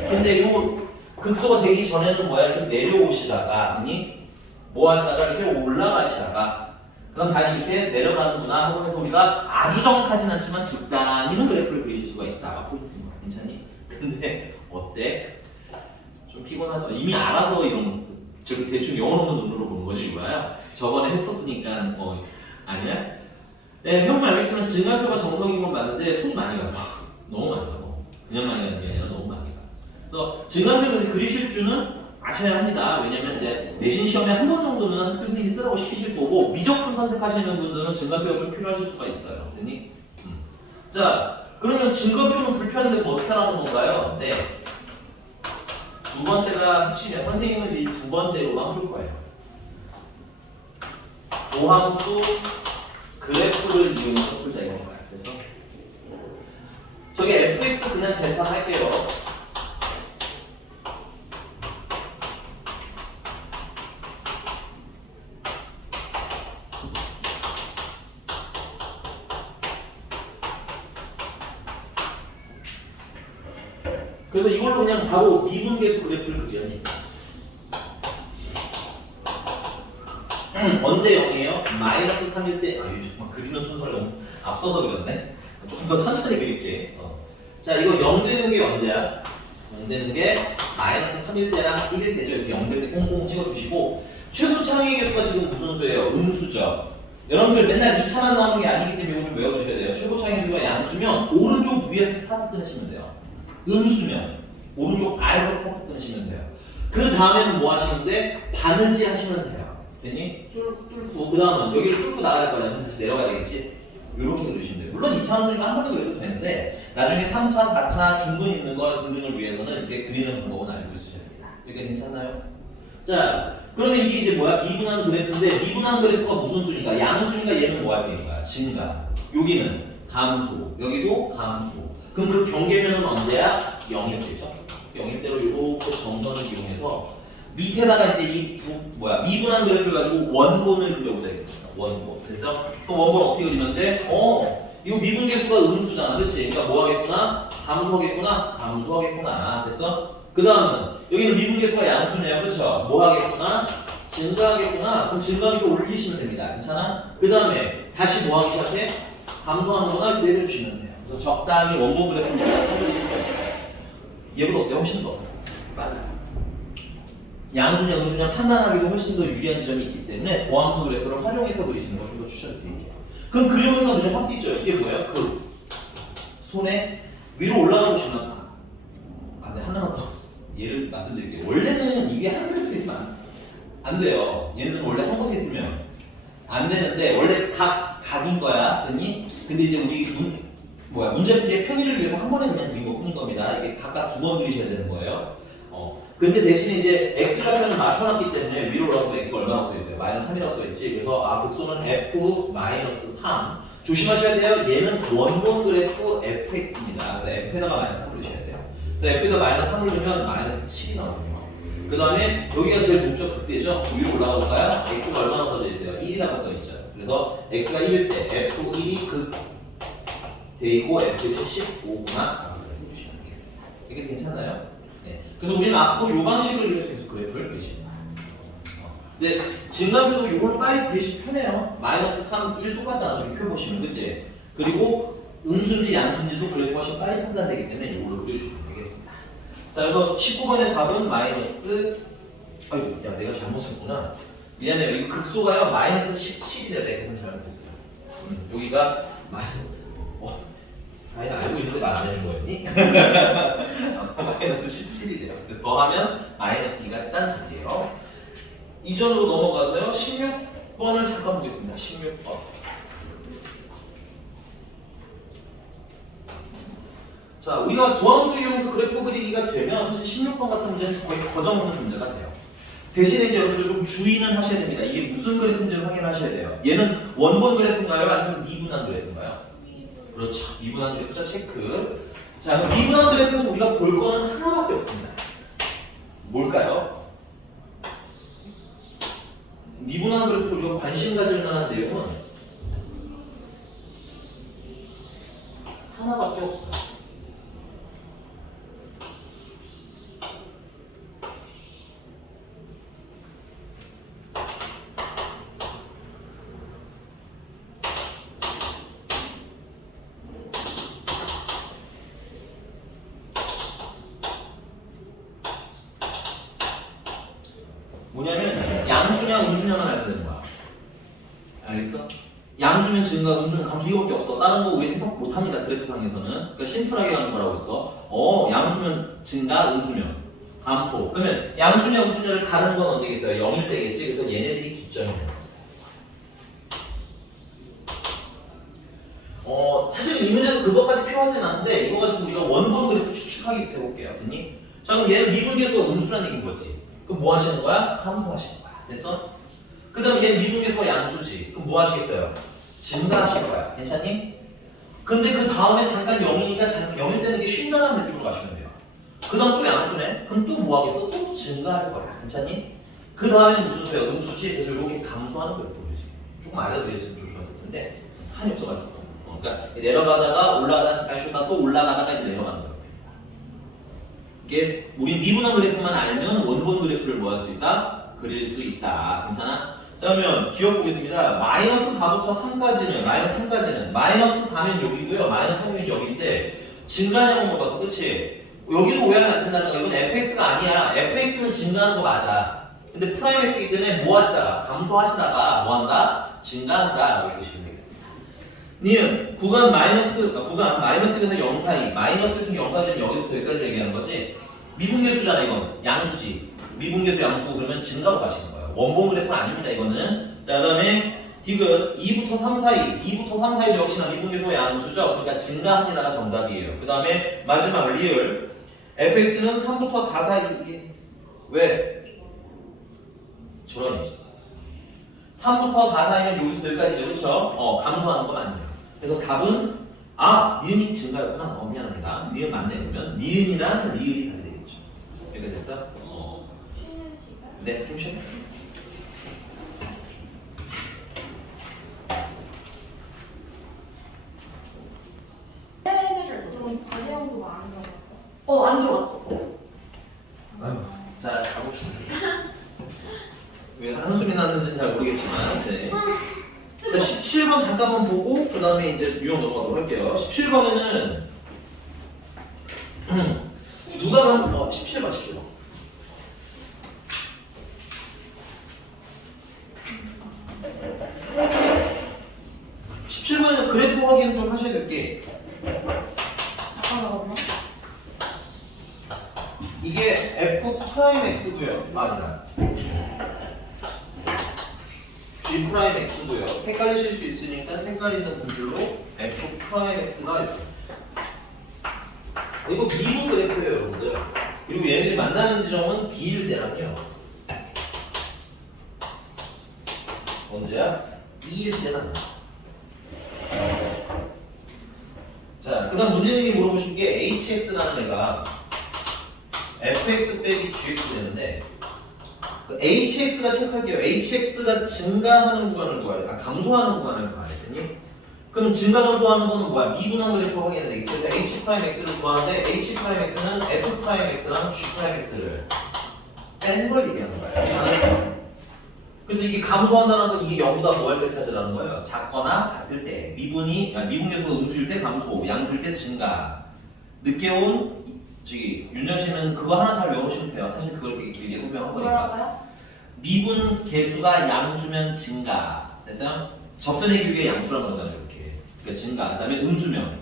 근데 요 극소가 되기 전에는 뭐야? 이렇게 내려오시다가, 아니? 뭐 하시다가 이렇게 올라가시다가, 그럼 다시 이렇게 내려가는구나 하고 해서 우리가 아주 정확하진 않지만 적당히는 그래프를 그리실 수가 있다. 포인트는 괜찮니? 근데 어때? 좀 피곤하죠? 이미 알아서 이런 저기 대충 영혼 없는 눈으로 보는 거지 이거야. 저번에 했었으니까 뭐 아니야? 네, 형 알겠지만 증가표가 정석인 건 맞는데 손이 많이 가요. 너무 많이 가고 그냥 많이 가는 게 아니라 너무 많이 가. 그래서 증가표를 그리실 줄은 아셔야 합니다. 왜냐면 이제 내신 시험에 한 번 정도는 학교 선생님이 쓰라고 시키실 거고 미적분 선택하시는 분들은 증가표가 좀 필요하실 수가 있어요. 됐니? 자, 그러면 증가표는 불편한데 어떻게 하는 건가요? 네. 두 번째가 핵심이야. 선생님은 이 두 번째로만 풀 거예요. 도함수 그래프를 이용해서 풀자 이건 거야. 그래서 저기 fx 그냥 재탕할게요. 그래서 이걸로 그냥 바로 미분계수 그래프를 그리려니 언제 0이에요? 마이너스 3일 때 정말 그리는 순서를 너무 앞서서 그렸네. 조금 더 천천히 그릴게. 자, 이거 0 되는 게 언제야? 0 되는 게 마이너스 3일 때랑 1일 때죠. 이렇게 0 될 때 꽁꽁 찍어주시고 최고 창의 계수가 지금 무슨 수예요? 음수죠. 여러분들 맨날 2차만 나오는 게 아니기 때문에 이거 좀 외워두셔야 돼요. 최고 창의 계수가 양수면 오른쪽 위에서 스타트 끊으시면 돼요. 음수면 오른쪽 아래서 스타트 끊으시면 돼요. 그 다음에는 뭐 하시는데 바느질 하시면 돼요. 됐니? 뚫고 그 다음은 여기를 뚫고 나가야 될 거야. 다시 내려가야 되겠지? 이렇게 그리시면 돼요. 물론 2차 함수니까 한 번에 그려도 되는데 나중에 3차, 4차 중근 있는 거 등등을 위해서는 이렇게 그리는 방법은 알고 있으셔야 됩니다. 이렇게 괜찮나요? 자, 그러면 이게 이제 뭐야? 미분하는 그래프인데 미분하는 그래프가 무슨 수니까? 양수니까 얘는 뭐 할 때인가? 증가. 여기는 감소. 여기도 감소. 그럼 그 경계면은 언제야? 0일 때죠. 0일 때로 이렇게 정선을 이용해서 밑에다가 이제 미분한 그래프를 가지고 원본을 그려보자 이거죠. 원본. 됐어? 그럼 원본 어떻게 그리는데? 이거 미분계수가 음수잖아. 그치? 그러니까 뭐 하겠구나? 감소하겠구나? 감소하겠구나. 됐어? 그 다음은 여기는 미분계수가 양수네요. 그쵸? 뭐 하겠구나? 증가하겠구나? 그럼 증가하니까 올리시면 됩니다. 괜찮아? 그 다음에 다시 뭐 하기 시작해? 감소하는 거나 이렇게 내려주시면 돼요. 그래서 적당히 원본 그래프를 찾으실 거예요. 얘보다 어때? 훨씬 더 빨라. 양수냐 음수냐 판단하기도 훨씬 더 유리한 지점이 있기 때문에 도함수 그래프를 활용해서 그리시는 걸 좀 더 추천드릴게요. 그럼 그려보면 눈에 확 띄죠. 이게 뭐예요? 그 손에 위로 올라가 보시면 네, 하나만 더 예를 말씀드릴게요. 원래는 이게 한 그래프에 있으면 안 돼요. 얘네들은 원래 한 곳에 있으면 안 되는데 원래 각인 거야, 됐니? 근데 이제 우리 문제풀이의 편의를 위해서 한 번에 그냥 그린 것 뿐인 겁니다. 이게 각각 두 번 그리셔야 되는 거예요. 근데 대신에 이제 x좌표를 맞춰놨기 때문에 위로 올라가면 x가 얼마나 써있어요? 마이너스 3이라고 써있지. 그래서 극소는 f-3 조심하셔야 돼요. 얘는 원본 그래프 fx입니다. 그래서 f에다가 마이너스 3을 넣으셔야 돼요. 그래서 f에다 마이너스 3을 넣으면 마이너스 7이 나오거든요. 그 다음에 여기가 제일 목적 극대죠. 위로 올라가 볼까요? x가 얼마나 써져 있어요? 1이라고 써있죠. 그래서 x가 1일 때 f1이 극대이고 f는 15구나 해주시면 되겠습니다. 이게 괜찮나요? 네. 그래서 우리는 앞으로 이 방식을 이룰 수 있어서 그래프를 그리십니다. 근데 진감표도 이걸 빨리 그리시면 편해요. 마이너스 3, 1 똑같잖아. 저기 표 보시면, 그치? 그리고 음수인지 양수인지도 그래프가 훨씬 빨리 판단되기 때문에 이걸로 그려주시면 되겠습니다. 자, 그래서 19번의 답은 마이너스, 아이고, 야, 내가 잘못 썼구나. 미안해요. 이거 극소가요, 마이너스 17이래요. 내가 계산 잘못했어요. 여기가, 아니, 알고 있는데 말 안 해준 거였니? 마이너스 17이래요. 그래서 더하면 마이너스 2가 있다는 소리예요. 이전으로 넘어가서요. 16번을 잠깐 보겠습니다. 16번. 자, 우리가 도함수 이용해서 그래프 그리기가 되면 사실 16번 같은 문제는 거의 거정 없는 문제가 돼요. 대신에 이제 여러분들 좀 주의는 하셔야 됩니다. 이게 무슨 그래프인지를 확인하셔야 돼요. 얘는 원본 그래프인가요? 아니면 미분한 그래프인가요? 그렇죠. 미분한 그래프죠. 체크. 자, 그럼 미분한 그래프에서 우리가 볼 거는 하나밖에 없습니다. 뭘까요? 미분한 그래프 우리가 관심 가질 만한 내용은 하나밖에 없어요. 뭐냐면 양수냐 음수냐만 알면 되는 거야. 알겠어? 양수면 증가, 음수면 감수 이거밖에 없어. 다른 거 우리 해석 못합니다. 그래프상에서는. 그러니까 심플하게 가는 거라고 했어. 양수면 증가, 음수면 감소. 그러면 양수냐 음수냐를 가르는 건 어떻겠어요? 0일 때겠지. 그래서 얘네들이 기점이에요. 사실 이 문제에서 그것까지 필요하진 않은데 이거 가지고 우리가 원본 그래프 추측하기 해볼게요. 됐니? 자, 그럼 얘는 미분계수가 음수라는 얘기인 거지. 그럼 뭐 하시는 거야? 감소하시는 거야. 됐어? 그 다음에 얘 미분계수가 양수지. 그럼 뭐 하시겠어요? 증가하실 거야. 괜찮니? 근데 그 다음에 잠깐 0이니까 0일 때는 이게 쉰다는 느낌으로 가시면 돼요. 그 다음 또 양수네? 그럼 또 뭐 하겠어? 또 증가할 거야. 괜찮니? 그 다음에는 무슨 수야? 음수지? 그래서 이렇게 감소하는 거예요. 조금 알려드렸으면 좋았을 텐데 한이 없어가지고. 그러니까 내려가다가 올라가다가 잠깐 쉬다가 또 올라가다가 이제 내려가는 거예요. 이게 우리 미분한 그래프만 알면 원본 그래프를 뭐 할 수 있다? 그릴 수 있다. 괜찮아? 자, 그러면 기억 보겠습니다. 마이너스 4부터 3까지는 마이너스 4면 여기고요. 마이너스 3이면 여기인데 증가냐고 물어봤어. 그치? 여기서 오해하면 안 된다는 거. 이건 fx가 아니야. fx는 증가하는 거 맞아. 근데 프라임 x이기 때문에 뭐 하시다가 감소하시다가 뭐 한다? 증가한다. 라고 읽으시면 되겠습니다. 니은 구간 마이너스에서 0 사이 마이너스에서 0까지는 여기서부터 여기까지 얘기하는 거지. 미분계수잖아. 이건 양수지. 미분계수 양수고 그러면 증가로 가시는 거예요. 원본 그래프는 아닙니다. 이거는. 자, 그 다음에 디귿 2부터 3 사이도 역시나 미분계수 양수죠. 그러니까 증가합니다가 정답이에요. 그 다음에 마지막 리을 fx는 3부터 4 사이. 왜? 저런 3부터 4 사이면 여기서 여기까지죠. 그렇죠? 감소하는 건 아니에요. 그래서 답은 니은이 증가였구나. 미안합니다. 니은 맞네. 그러면 니은이랑 리을이 답이 되겠죠. 이렇게 됐어? 쉬는 시간? 네, 좀 쉬어. 보통 과제형도 안 들어갔어. 안 들어왔어. 아유, 자, 가봅시다. 왜 한숨이 나는지는 잘 모르겠지만, 네. 자, 17번 잠깐만 보고 그 다음에 이제 유형 넘어가도록 할게요. 17번에는 누가 17번 확인 좀 하셔야 될 게 아까 먹었네. 이게 f 프라임 x고요. 아니다. g 프라임 x고요. 헷갈리실 수 있으니까 색깔 있는 분들로 f 프라임 x가 이렇게. 이거 미분 그래프예요, 여러분들. 그리고 얘네들이 만나는 지점은 b일 때랑요. 언제야? 2일 때는. 자, 그 다음 문제님이 물어보신 게 hx라는 애가 fx 빼기 gx 되는데 그 hx가 체크할게요. hx가 증가하는 구간을 구하래. 감소하는 구간을 구하랬더니 그럼 증가 감소하는 거는 뭐야? 미분한 그래프 확인해야 되겠죠. 그래서 h 프라임 x를 구하는데 h 프라임 x는 f 프라임 x랑 g 프라임 x를 뺀 걸 얘기하는 거야. 그래서 이게 감소한다는 건 이게 0보다 뭐 할 때 찾으라는 거예요. 작거나 같을 때 미분 계수가 음수일 때 감소, 양수일 때 증가. 늦게 온 저기 윤정 씨는 그거 하나 잘 외우시면 돼요. 사실 그걸 되게 길게 설명한 거니까. 뭐라고요? 미분 계수가 양수면 증가. 됐어요? 접선의 길이의 양수라는 거잖아요. 이렇게. 그러니까 증가. 그다음에 음수면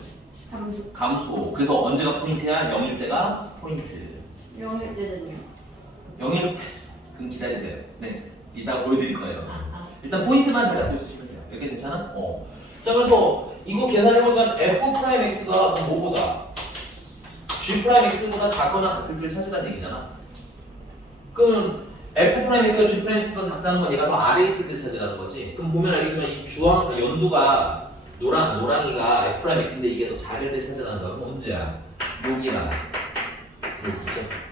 감수. 감소. 그래서 언제가 포인트야? 0일 때가 포인트. 0일 때는요? 0일 때 그럼 기다리세요. 네. 이따가 보여드릴 거예요. 아. 일단 포인트만 잘 잡고 있으시면 돼요. 이렇게 괜찮아? 자, 그래서 이거 계산해보니까 f 프라임 x가 뭐보다 g 프라임 x보다 작거나 같을 때를 찾으라는 얘기잖아. 그럼 f 프라임 x가 g 프라임 x보다 작다는 건 얘가 더 아래에 있을 때 찾으라는 거지. 그럼 보면 알겠지만 이 주황 연두가 노랑이가 f 프라임 x인데 이게 더 작을 때 찾으라는 거야. 그럼 언제야? 여기랑 여기죠.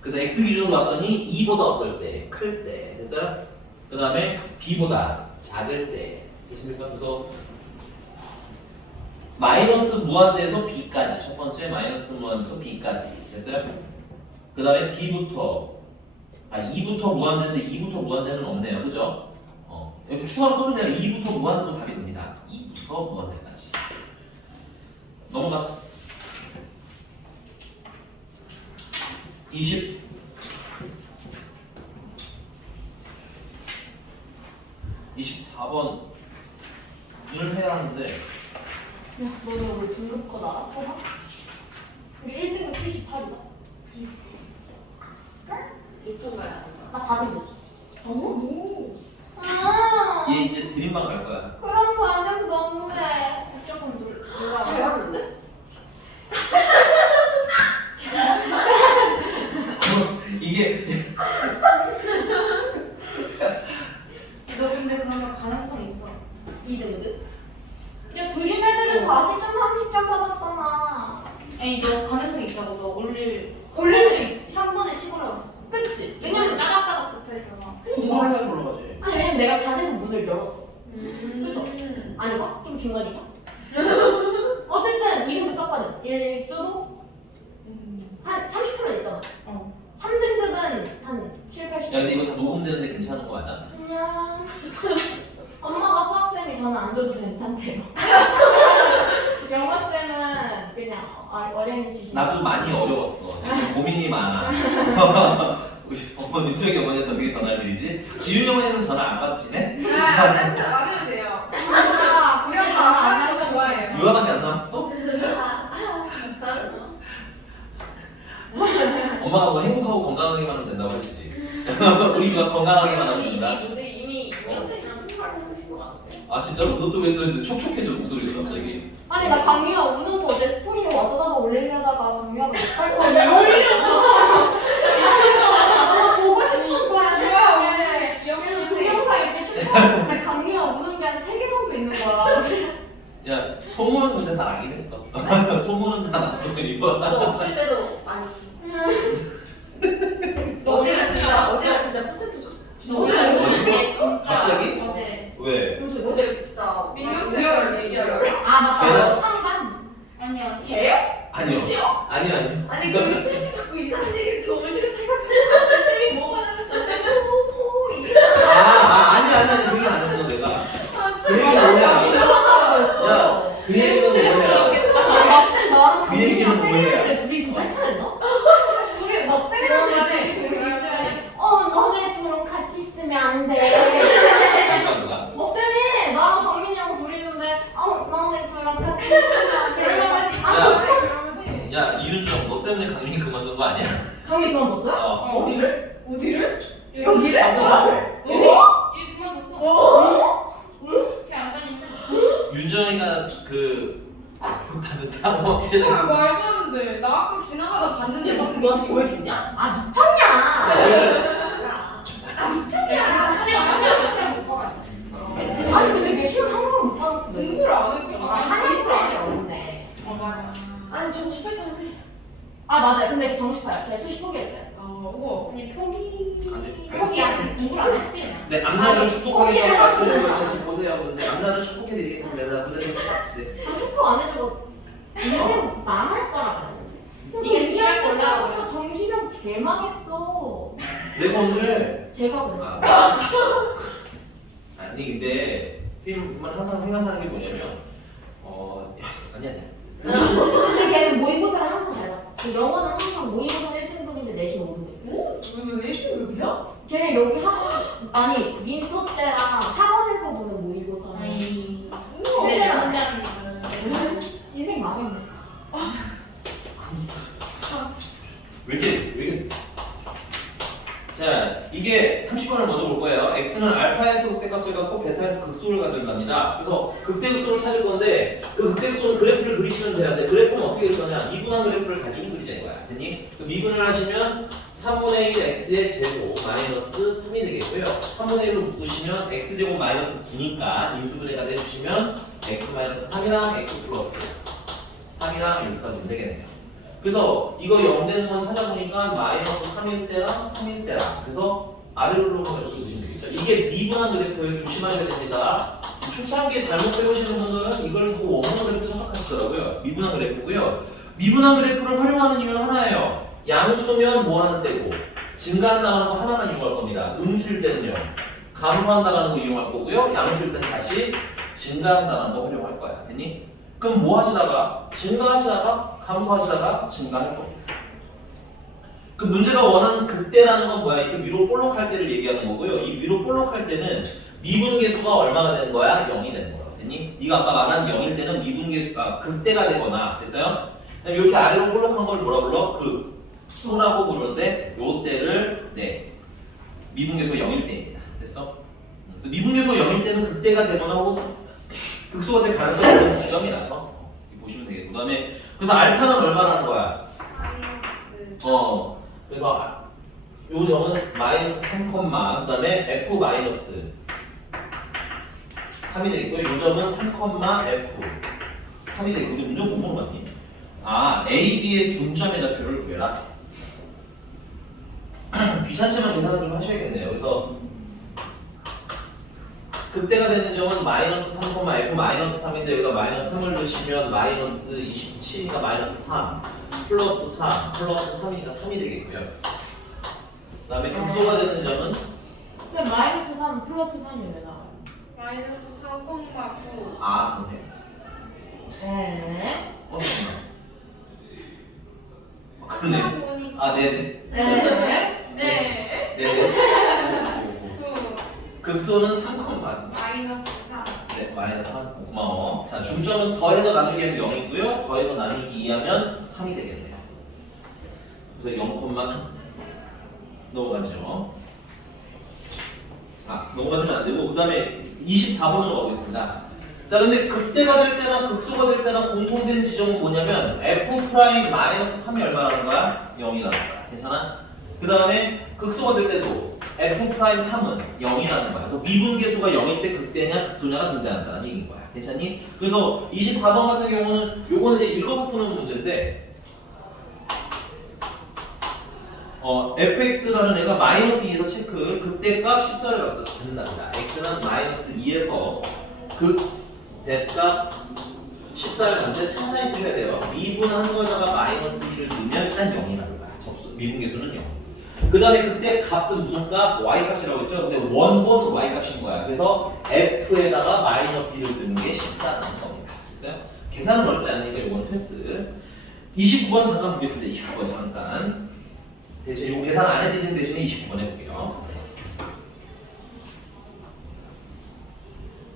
그래서 x 기준으로 봤더니 2보다 어떨 때? 클 때. 됐어요? 그 다음에 b보다 작을 때. 됐습니까? 그래서 마이너스 무한대에서 b까지. 첫 번째 마이너스 무한대에서 b까지. 됐어요? 그 다음에 d부터 2부터 무한대인데 2부터 무한대는 없네요. 그죠? 여기 추가로 써주세요. 2부터 무한대도 답이 됩니다. 2부터 무한대까지. 넘어갔어. 24번을 해야 하는데 야, 너는 우리 등급 거 알아? 서봐? 우리 1등급 78이다. 이쪽 가야 돼. 나 4등급. 오. 아. 얘 이제 드림방 갈 거야. 그런 거 아니어서 너무해. 조금 놀라. 잘하는데? 이게 너 근데 그러면 가능성 있어. 2등급? 야, 둘이 애들은 40점, 30점 받았잖아. 아니, 너 가능성 있다고. 너 올릴 수 있지. 한 번에 10 올라갔어. 그치? 왜냐면 따닥따닥 붙어 있잖아. 이걸 해서 올라가지. 아니, 왜냐면 내가 4등급 문을 열었어. 그쵸? 아닌가? 좀 중간인가? 어쨌든 2등급 썼거든. 일수도 한 30% 있잖아. 3등급은 한 7, 80%. 야 근데 이거 다 녹음되는데 괜찮은 거 맞아? 안녕. 엄마가 수학쌤이 저는 안 줘도 괜찮대요. 영어쌤은 그냥 어린이 주시. 나도 많이 어려웠어. 지금 고민이 많아. 윤정이 어머니한테 어떻게 전화를 드리지? 지윤이 어머니는 전화 안 받으시네? 안 해도 돼요. 아, 우리가 안 하는 거 좋아해요. 누나밖에 안 남았어? 엄마가 너 행복하고 건강하게만 하면 된다고 하시지. 우리 누가 건강하게만 하면 된다. 이미 영생이랑 생활을 하신 것 같아. 아 진짜로? 너 또 왜 또 촉촉해져 목소리가 갑자기? 아니 나 강유아 우는 거 내 스토리에 왔다 갔다 올리려다가 강유아가 못할 거야. 왜 올리려고? 보고 싶은 거야. 생각해. 동영상 이렇게 추천하는데 강유아 우는 게 한 3개 정도 있는 거야. 야 소문은 근데 다 나긴 했어. 소문은 다 났어 이거. 없을 때도 많이. 어제가 진짜 포테토 줬어. 갑자기? 어제. 왜? 어제 진짜 민경쌤이랑 얘기하려고. 아 맞다. 걔는? 상담. 아니야. 개요? 아니요. 시요? 아니. 아니 그 쌤이 자꾸 이상한 얘기를 교무실에 생각하는데 쌤이 뭐가 나면 저 때문에 호호 이게. 아니 그게 아니었어 내가. 아 그 얘기는 뭐야? 그러더라고요. 야, 그 얘기는 뭐야? 나랑 그 얘기는 강민이랑 뭐야? 세계실에 둘이 있으면 짤짤했나? 둘이 막 세계실에 둘이 있으면 너네 둘은 같이 있으면 안 돼. 누가? 뭐 쌤이 나랑 강민이랑 둘이 있는데 너네 둘은 때문에 강민이 그만둔 거 아니야? 강민 그만뒀어요? 어. 어디를? 어디를? 여기를? 어디? 얘 그만뒀어. 어? 걔안 다니는데. 윤정이가 그 받은 타먹지는 아, 말도 안 돼. 나 아까 지나가다 봤는데 막 너 지금 왜 이렇게 했냐? 아 미쳤냐? 야. 시험 못 봐가지고. 아니 근데 걔 시험 항상 못 받았는데. 공부를 안 했잖아. 아 한일쌤이 없네. 맞아. 아니 저거 18점 해. 아 맞아요. 근데 걔 정시파야. 걔 수시 포기했어요. 우와. 아니 포기. 아니, 포기 아니 공부를 안 했지 그냥. 네, 앞날은 아니, 축복하게 포기를 말씀해주고 하지 다시 보세요. 근데 앞날은 축복해드리겠습니다. 근데 네. 정시포 안 해주고 인생 망할 거라 그랬는데. 이게 지랄 거라고 또 정시면 개망했어. 내가 언제? 제가 그랬어요. 아니 근데 선생님만 항상 생각하는 게 뭐냐면 아니야. 근데 걔는 모의고사를 항상 잘 봤어. 그 영어는 항상 모의고사 1등급인데 내신 5등급. 오? 왜 1등급이야? 걔는 여기 학원 아니 민토 때랑 학원에서 보는 모의고사는 아이 실제로 진짜 인생 망했네. 왜 이렇게 자, 이게 30번을 먼저 볼 거예요. x는 알파에서 극대값을 갖고 베타에서 극소를 가져갑니다. 그래서 극대극소를 찾을 건데 그 극대극소는 그래프를 그리시면 돼요. 근데 그래프는 어떻게 그릴 거냐? 미분한 그래프를 가지고 그리자는 거야. 됐니? 그 미분을 하시면 3분의 1 x의 제곱 마이너스 3이 되겠고요. 3분의 1로 묶으시면 x제곱 마이너스 9니까 인수분해가 해주시면 x 마이너스 3이랑 x 플러스 3이랑 이렇게 써주면 되겠네요. 그래서 이거 0 되는 건 찾아보니까 마이너스 3일 때랑 3일 때랑 그래서 아래로 가지고 보시면 되겠죠. 이게 미분한 그래프예요. 조심하셔야 됩니다. 초창기에 잘못 배우시는 분들은 이걸 그 원본 그래프 생각하시더라고요. 미분한 그래프고요. 미분한 그래프를 활용하는 이유는 하나예요. 양수면 뭐 하는 때고 증가한다는 거 하나만 이용할 겁니다. 음수일 때는요. 감소한다는 거 이용할 거고요. 양수일 때는 다시 증가한다는 거 활용할 거야. 됐니? 그럼 뭐 하시다가 증가하시다가 감소하시다가 증가할 겁니다. 그 문제가 원하는 극대라는 건 뭐야? 이렇게 위로 볼록할 때를 얘기하는 거고요. 이 위로 볼록할 때는 미분계수가 얼마가 되는 거야? 0이 되는 거야. 됐니? 네가 아까 말한 0일 때는 미분계수가 극대가 되거나 됐어요? 그다음에 이렇게 아래로 볼록한 걸 뭐라 불러? 극수라고 부르는데 요 때를 미분계수가 0일 때입니다. 됐어? 그래서 미분계수가 0일 때는 극대가 되거나 혹은 극소가 될 가능성이 있는 지점이라서 보시면 되겠고 그다음에 그래서 알파는 얼마나 하는 거야? 그래서 요 점은 마이너스 3, 그다음에 f 마이너스 3이 되겠고요. 요 점은 3, f 3이 되겠고 근데 문제 못 물어봤니? A, B의 중점의 좌표를 구해라. 귀찮지만 계산을 좀 하셔야겠네요. 그래서 극대가 되는 점은 마이너스 3, f 마이너스 3인데 여기다 마이너스 3을 넣으시면 마이너스 27이니까 마이너스 3 플러스 3 플러스 3이니까 3이 되겠고요. 그 다음에 극소가 되는 점은 쌤 마이너스 3 플러스 3이 왜 나와요? 마이너스 3,9. 그러네. 네. 그러네. 네네. 네. 네. 네네. 극소는 3, 마이너스 3. 네, 마이너스 3. 고마워. 자, 중점은 더해서 나누기 하면 0이고요. 더해서 나누기 2하면 3이 되겠네요. 그래서 0,3 넘어가죠. 넘어가면 안 되고 그 다음에 24번으로 가보겠습니다. 자, 근데 극대가 될 때나 극소가 될 때나 공통된 지점은 뭐냐면 f 프라임 마이너스 3이 얼마라는 거야? 0이라는 거야. 괜찮아? 그 다음에 극소가 될 때도 f 프라임 3은 0이라는 거야. 그래서 미분계수가 0일 때 극대냐 극소냐가 등장한다는 얘기인 거야. 괜찮니? 그래서 24번 같은 경우는 요거는 이제 읽어서 푸는 문제인데 fx라는 애가 마이너스 2에서 체크 극대값 14를 갖는답니다. x는 마이너스 2에서 극대값 14를 갖는데 천천히 푸셔야 돼요. 미분한 거에다가 마이너스 2를 넣으면 일단 0이라는 거야. 미분계수는 0. 그 다음에 극대 값은 무슨 값? y값이라고 했죠? 근데 원본 y값인 거야. 그래서 f에다가 마이너스 1을 넣는 게 14라는 겁니다. 됐어요? 계산은 어렵지 않으니까 이거는 패스. 29번 잠깐 보겠습니다. 29번 잠깐. 대신 이거 계산 안 해드리는 대신에 29번 해볼게요.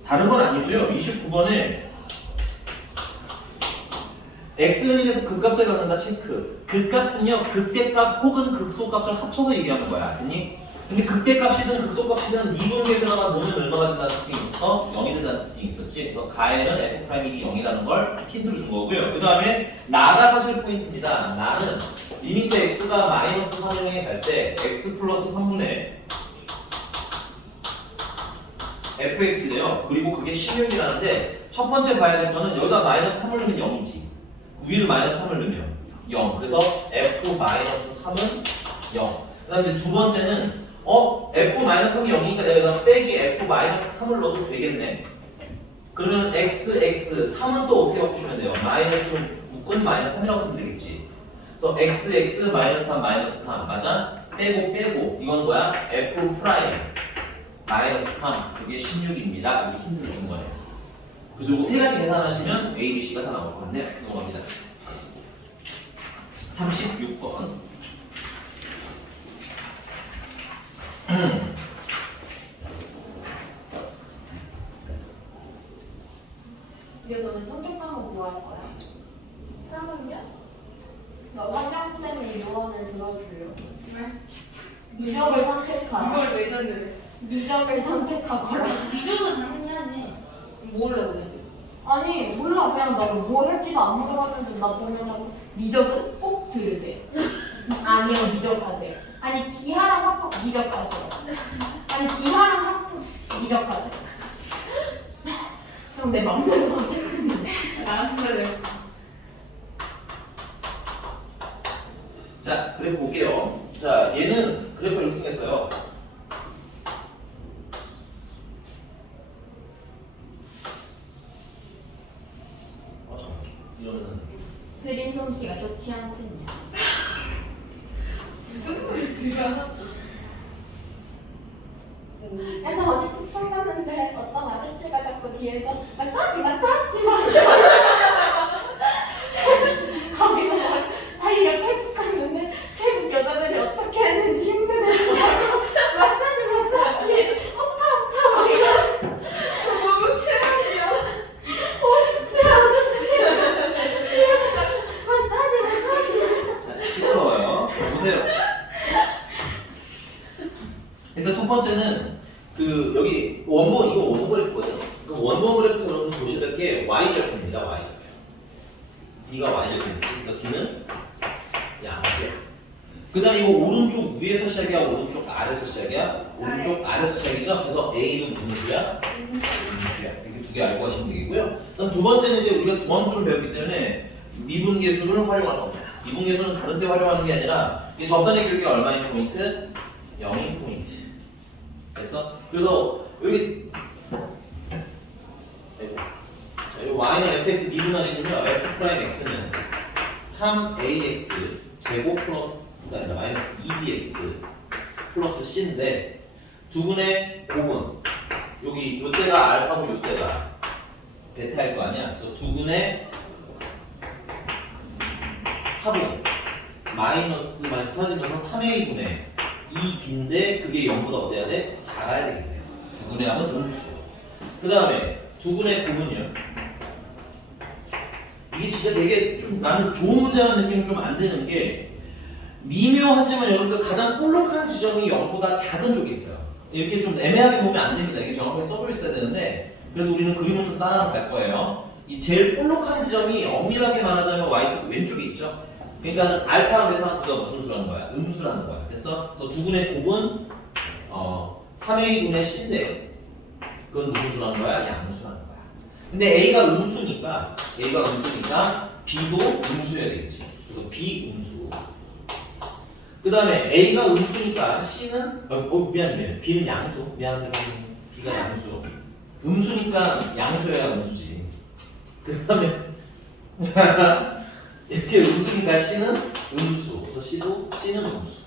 다른 건 아니고요. 29번에 x는 1에서 극값을 갖는다 체크. 극값은요 극대값 혹은 극소값을 합쳐서 얘기하는 거야. 아니? 근데 극대값이든 극소값이든 미분계에 들어가 보면 얼마가 된다는 특징이 있어서 0이 된다는 특징이 있었지. 그래서 가에는 f'1이 0이라는 걸 힌트를 준 거고요. 그 다음에 나가 사실 포인트입니다. 나는 리미트 x가 마이너스 3을 향해 갈 때 x 플러스 3분의 fx래요. 그리고 그게 16이라는데 첫 번째 봐야 될 거는 여기다 마이너스 3을 넣으면 0이지. 위에도 마이너스 3을 넣으면 0. 그래서 f 마이너스 3은 0. 그 다음 이제 두 번째는 f 마이너스 3이 0이니까 내가 여기다 빼기 f 마이너스 3을 넣어도 되겠네. 그러면 x 3은 또 어떻게 바꾸시면 돼요? 마이너스 묶은 마이너스 3이라고 쓰면 되겠지. 그래서 x 마이너스 3 마이너스 3 맞아? 빼고 이건 뭐야? f 프라임 마이너스 3 그게 16입니다. 이게 힌트를 준 거예요. 그래서 이거 세 가지 계산하시면 A, B, C가 다 나올 건데 넘어갑니다. 36번. 이제 너는 선택하는 거 뭐 할 거야? 3학년? 나 환경쌤의 유언을 들어주려고. 왜? 미적을 선택하라. 이걸 왜 졌는데? 미적을 선택하거라. 미적은 당연하네. 뭘 하고 아니 몰라 그냥 나 뭐 할지도 안 물어봤는데 나 보면 미적은 꼭 들으세요. 아니요 미적하세요. 아니 기하랑 합학 미적하세요. 아니 기하랑 합학 미적하세요. 그럼 내 맘대로 선택했는데. 나한테 그랬어. 자, 그래프 볼게요. 자, 얘는 그래프를 이렇게 생겼어요. 잠깐만. 이러면은 그림 솜씨가 좋지 않군요. 무슨 말투야? 야, 나 어제 숙소 갔는데 어떤 아저씨가 자꾸 뒤에서 마사지 막 거기서 막 자기가 태국 갔는데 태국 여자들이 어떻게 했는지 흉내내고 마사지 오빠 막 이러고 너무 최악이야. 50대 아저씨 뒤에서 마사지 자, 시끄러워요. 자, 보세요. 일단 첫 번째는 그 여기 원본 이거 원본 그래프거든요. 그 원본 그래프 여러분 보셔야 될 게 y 절편입니다. y 절편. D가 y 절편입니다. 그래서 D는 양수야. 그다음에 이거 오른쪽 위에서 시작이야, 오른쪽 아래에서 시작이야, 오른쪽 아래에서 시작이죠. 그래서 A는 무슨 수야? 음수야. 이렇게 두 개 알고 하시면 되겠고요. 그다음 두 번째는 이제 우리가 원수를 배웠기 때문에 미분계수를 활용할 겁니다. 미분계수는 다른 데 활용하는 게 아니라 이 접선의 기울기가 얼마인 포인트? 0인 포인트. 됐어? 그래서 여기 자, 이 y는 fx 미분하시면요 f 프라임 x는 3ax 제곱 플러스가 아니라 마이너스 2bx 플러스 c인데 두분의 곱은 여기 요때가 알파고 요때가 베타일 거 아니야? 그래서 두분의 합은 마이너스 사라지면서 3a분의 2b인데 그게 0보다 어때야 돼? 작아야 되겠네요. 두분의 합은 음수. 그 다음에 두분의 곱은요. 이게 진짜 되게 좀 나는 좋은 문제라는 느낌이 좀 안 드는 게 미묘하지만 여러분들 가장 볼록한 지점이 0보다 작은 쪽이 있어요. 이렇게 좀 애매하게 보면 안 됩니다. 이게 정확하게 써져 있어야 되는데 그래도 우리는 그림을 좀 따라가 갈 거예요. 이 제일 볼록한 지점이 엄밀하게 말하자면 y축 왼쪽에 있죠. 그러니까 알파랑 베타가 그가 무슨 수라는 거야? 음수라는 거야. 됐어? 그래서 두분의 곱은 3a분의 c인데요. 그건 무슨 수라는 거야? 양수라는 거야. 근데 A가 음수니까 B도 음수여야 되겠지. 그래서 비음수. 그 다음에 A가 음수니까 C는 미안 B는 양수. 미안해 B가 양수. 음수니까 양수여야 음수지. 그 다음에 이렇게 음수니까 C는 음수. 그래서 C는 음수.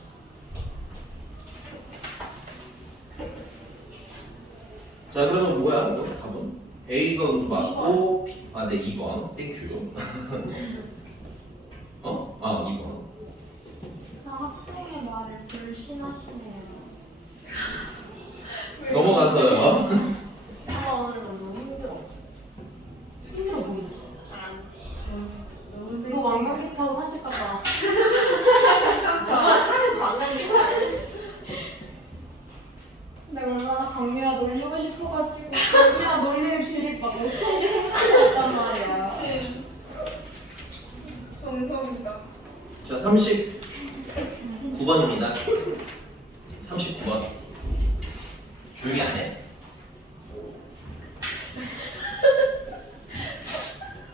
자 그러면 뭐야? 이거 답은? A가 음수 맞고 네 2번 땡큐. 2번. 나 학생의 말을 불신하시네요. 넘어가서요. 나 오늘 너무 힘들어. 힘들어 보이지? 너무 39번입니다. 39번. 조용히 안 해?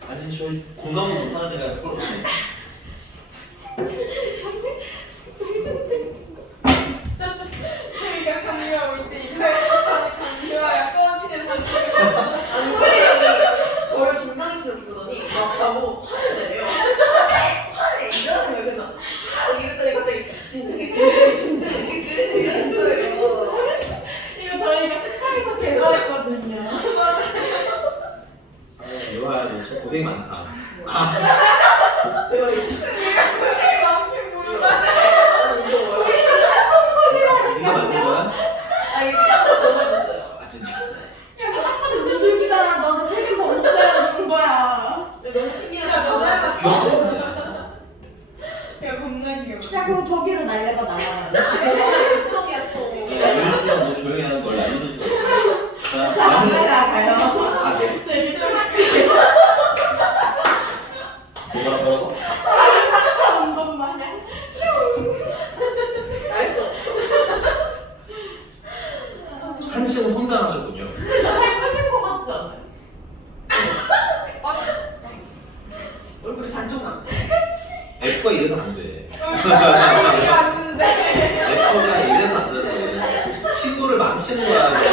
아니 저 공감도 못하는 애가 그러네. 저희가 강요하고 있대 이거에 강요야 꺼지는 거지. 아니 갑자기 저를 김나희 씨로 부르더니 막 가고 화를 내요. 화내 이러는 거예요. 그래서 이랬더니 갑자기 진정해 들으시는 거예요. 이거 저희가 세상에서 개발했거든요. 이거야 너 고생이 많다. 내가 이제 많긴 뭐야. 아니 이거 뭐야? 네가 만든 거야? 아 이거 시험도 전화줬어요. 아 진짜? 누들기잖아. 너는 세금 더 못 내려주는 거야. 너무 신기하다. 귀여워 진짜. 야 겁나 귀여워. 야 그럼 저기를 날려봐 날아가. 이거 수동이었어. 요즘 너 조용히 하는 걸 알려줄 수가 있어. 자, 잘안 나는 날아가요. 아 네. 저희 뭐라고? 쫄깃한 것 마냥. 알 수 없어. 한층 성장하셨군요. 예쁘신 것 같지 않아요? 얼굴이 단정 나. F가 이래서 안 돼. 이게 맞는데. F가 이래서 안 되는 거야. 친구를 망치는 거야. 이거.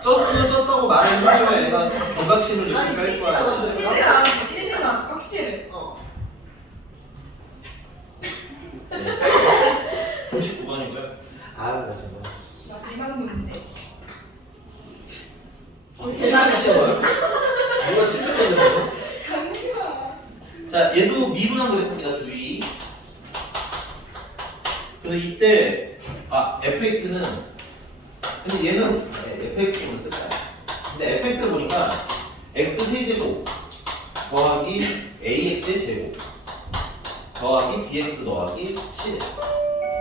쪘으면 쪘다고 말을 해줘야 얘가 경각심을 느끼게 아니 할 찌지 거야. 않았어요. 찌진 않았어. 찌진 않았어. 확실해. 어. 39번이고요. 아, 나 정말. 마지막 문제. 칠하기 쉬워요. 누가 칠을 쳤는데요? 강규야. 자, 얘도 미분한 그래프입니다. 주의. 그래서 이때 fx는 근데 얘는 fx 보면 쓸까요? 근데 fx를 보니까 x 세제곱 더하기 ax의 제곱 더하기 bx 더하기 c.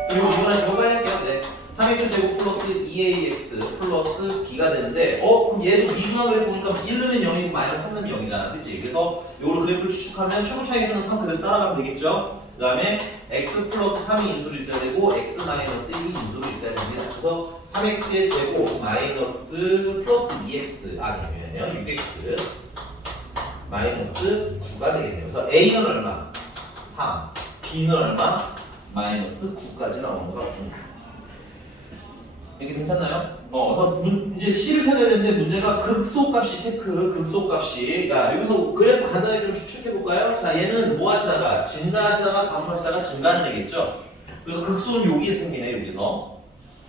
그리고 이번에 저거 빨리 할게요. 네. 3x 제곱 플러스 2ax 플러스 b가 되는데 그럼 얘도 미분학을 보니까 1넣으면 0이고 마이너스 3 넣으면 0이잖아. 그치? 그래서 요걸 그래프를 추측하면 최고차이에서는 3 그대로 따라가면 되겠죠? 그 다음에 x 플러스 3이 인수로 있어야 되고 x 마이너스 1이 인수로 있어야 됩니다. 그래서 3x의 제곱 마이너스 플러스 2x 아니면 6x 마이너스 9가 되겠네요. 그래서 a는 얼마? 3 b는 얼마? 마이너스 9까지 나오는 것 같습니다. 이렇게 괜찮나요? 이제 C를 찾아야 되는데 문제가 극소값이 체크, 극소값이. 야, 여기서 그래프 간단하게 좀 추측해볼까요? 자, 얘는 뭐 하시다가, 증가하시다가, 감소하시다가 증가하는 얘기겠죠? 그래서 극소는 여기에 생기네, 여기서.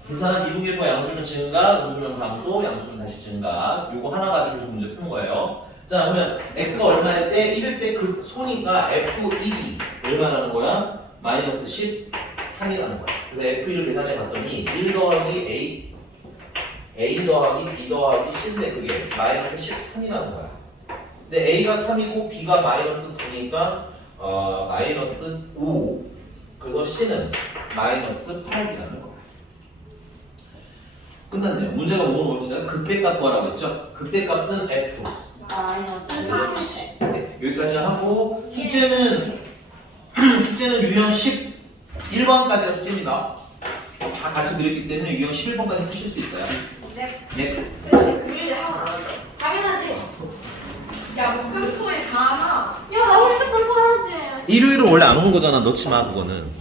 괜찮아? 미국에서 양수면 증가, 음수면 감소, 양수면 다시 증가. 요거 하나 가지고 계속 문제 푸는 거예요. 자, 그러면 X가 얼마일 때? 1일 때 극소니까 F1이 얼마라는 거야? 마이너스 13이라는 거야. 그래서 F1을 계산해 봤더니 1 더하기 A 더하기 B 더하기 C인데 그게 마이너스 13이라는 거야. 근데 A가 3이고 B가 마이너스 9니까 마이너스 5. 그래서 C는 마이너스 8이라는 거야. 끝났네요. 문제가 뭐로 봅시다. 극대값 구하라고 했죠? 극대값은 F. 마이너스 3. 네, 여기까지 하고 숙제는 유형 11번까지가 숙제입니다. 다 같이 드렸기 때문에 유형 11번까지 하실 수 있어요. 네. 네. 쌤 금요일에 하나 안 하죠? 당연하지. 야 목금 소리 다 하나. 야, 나 핸드폰 사야지. 일요일은 원래 안 오는 거잖아. 넣지 마 그거는.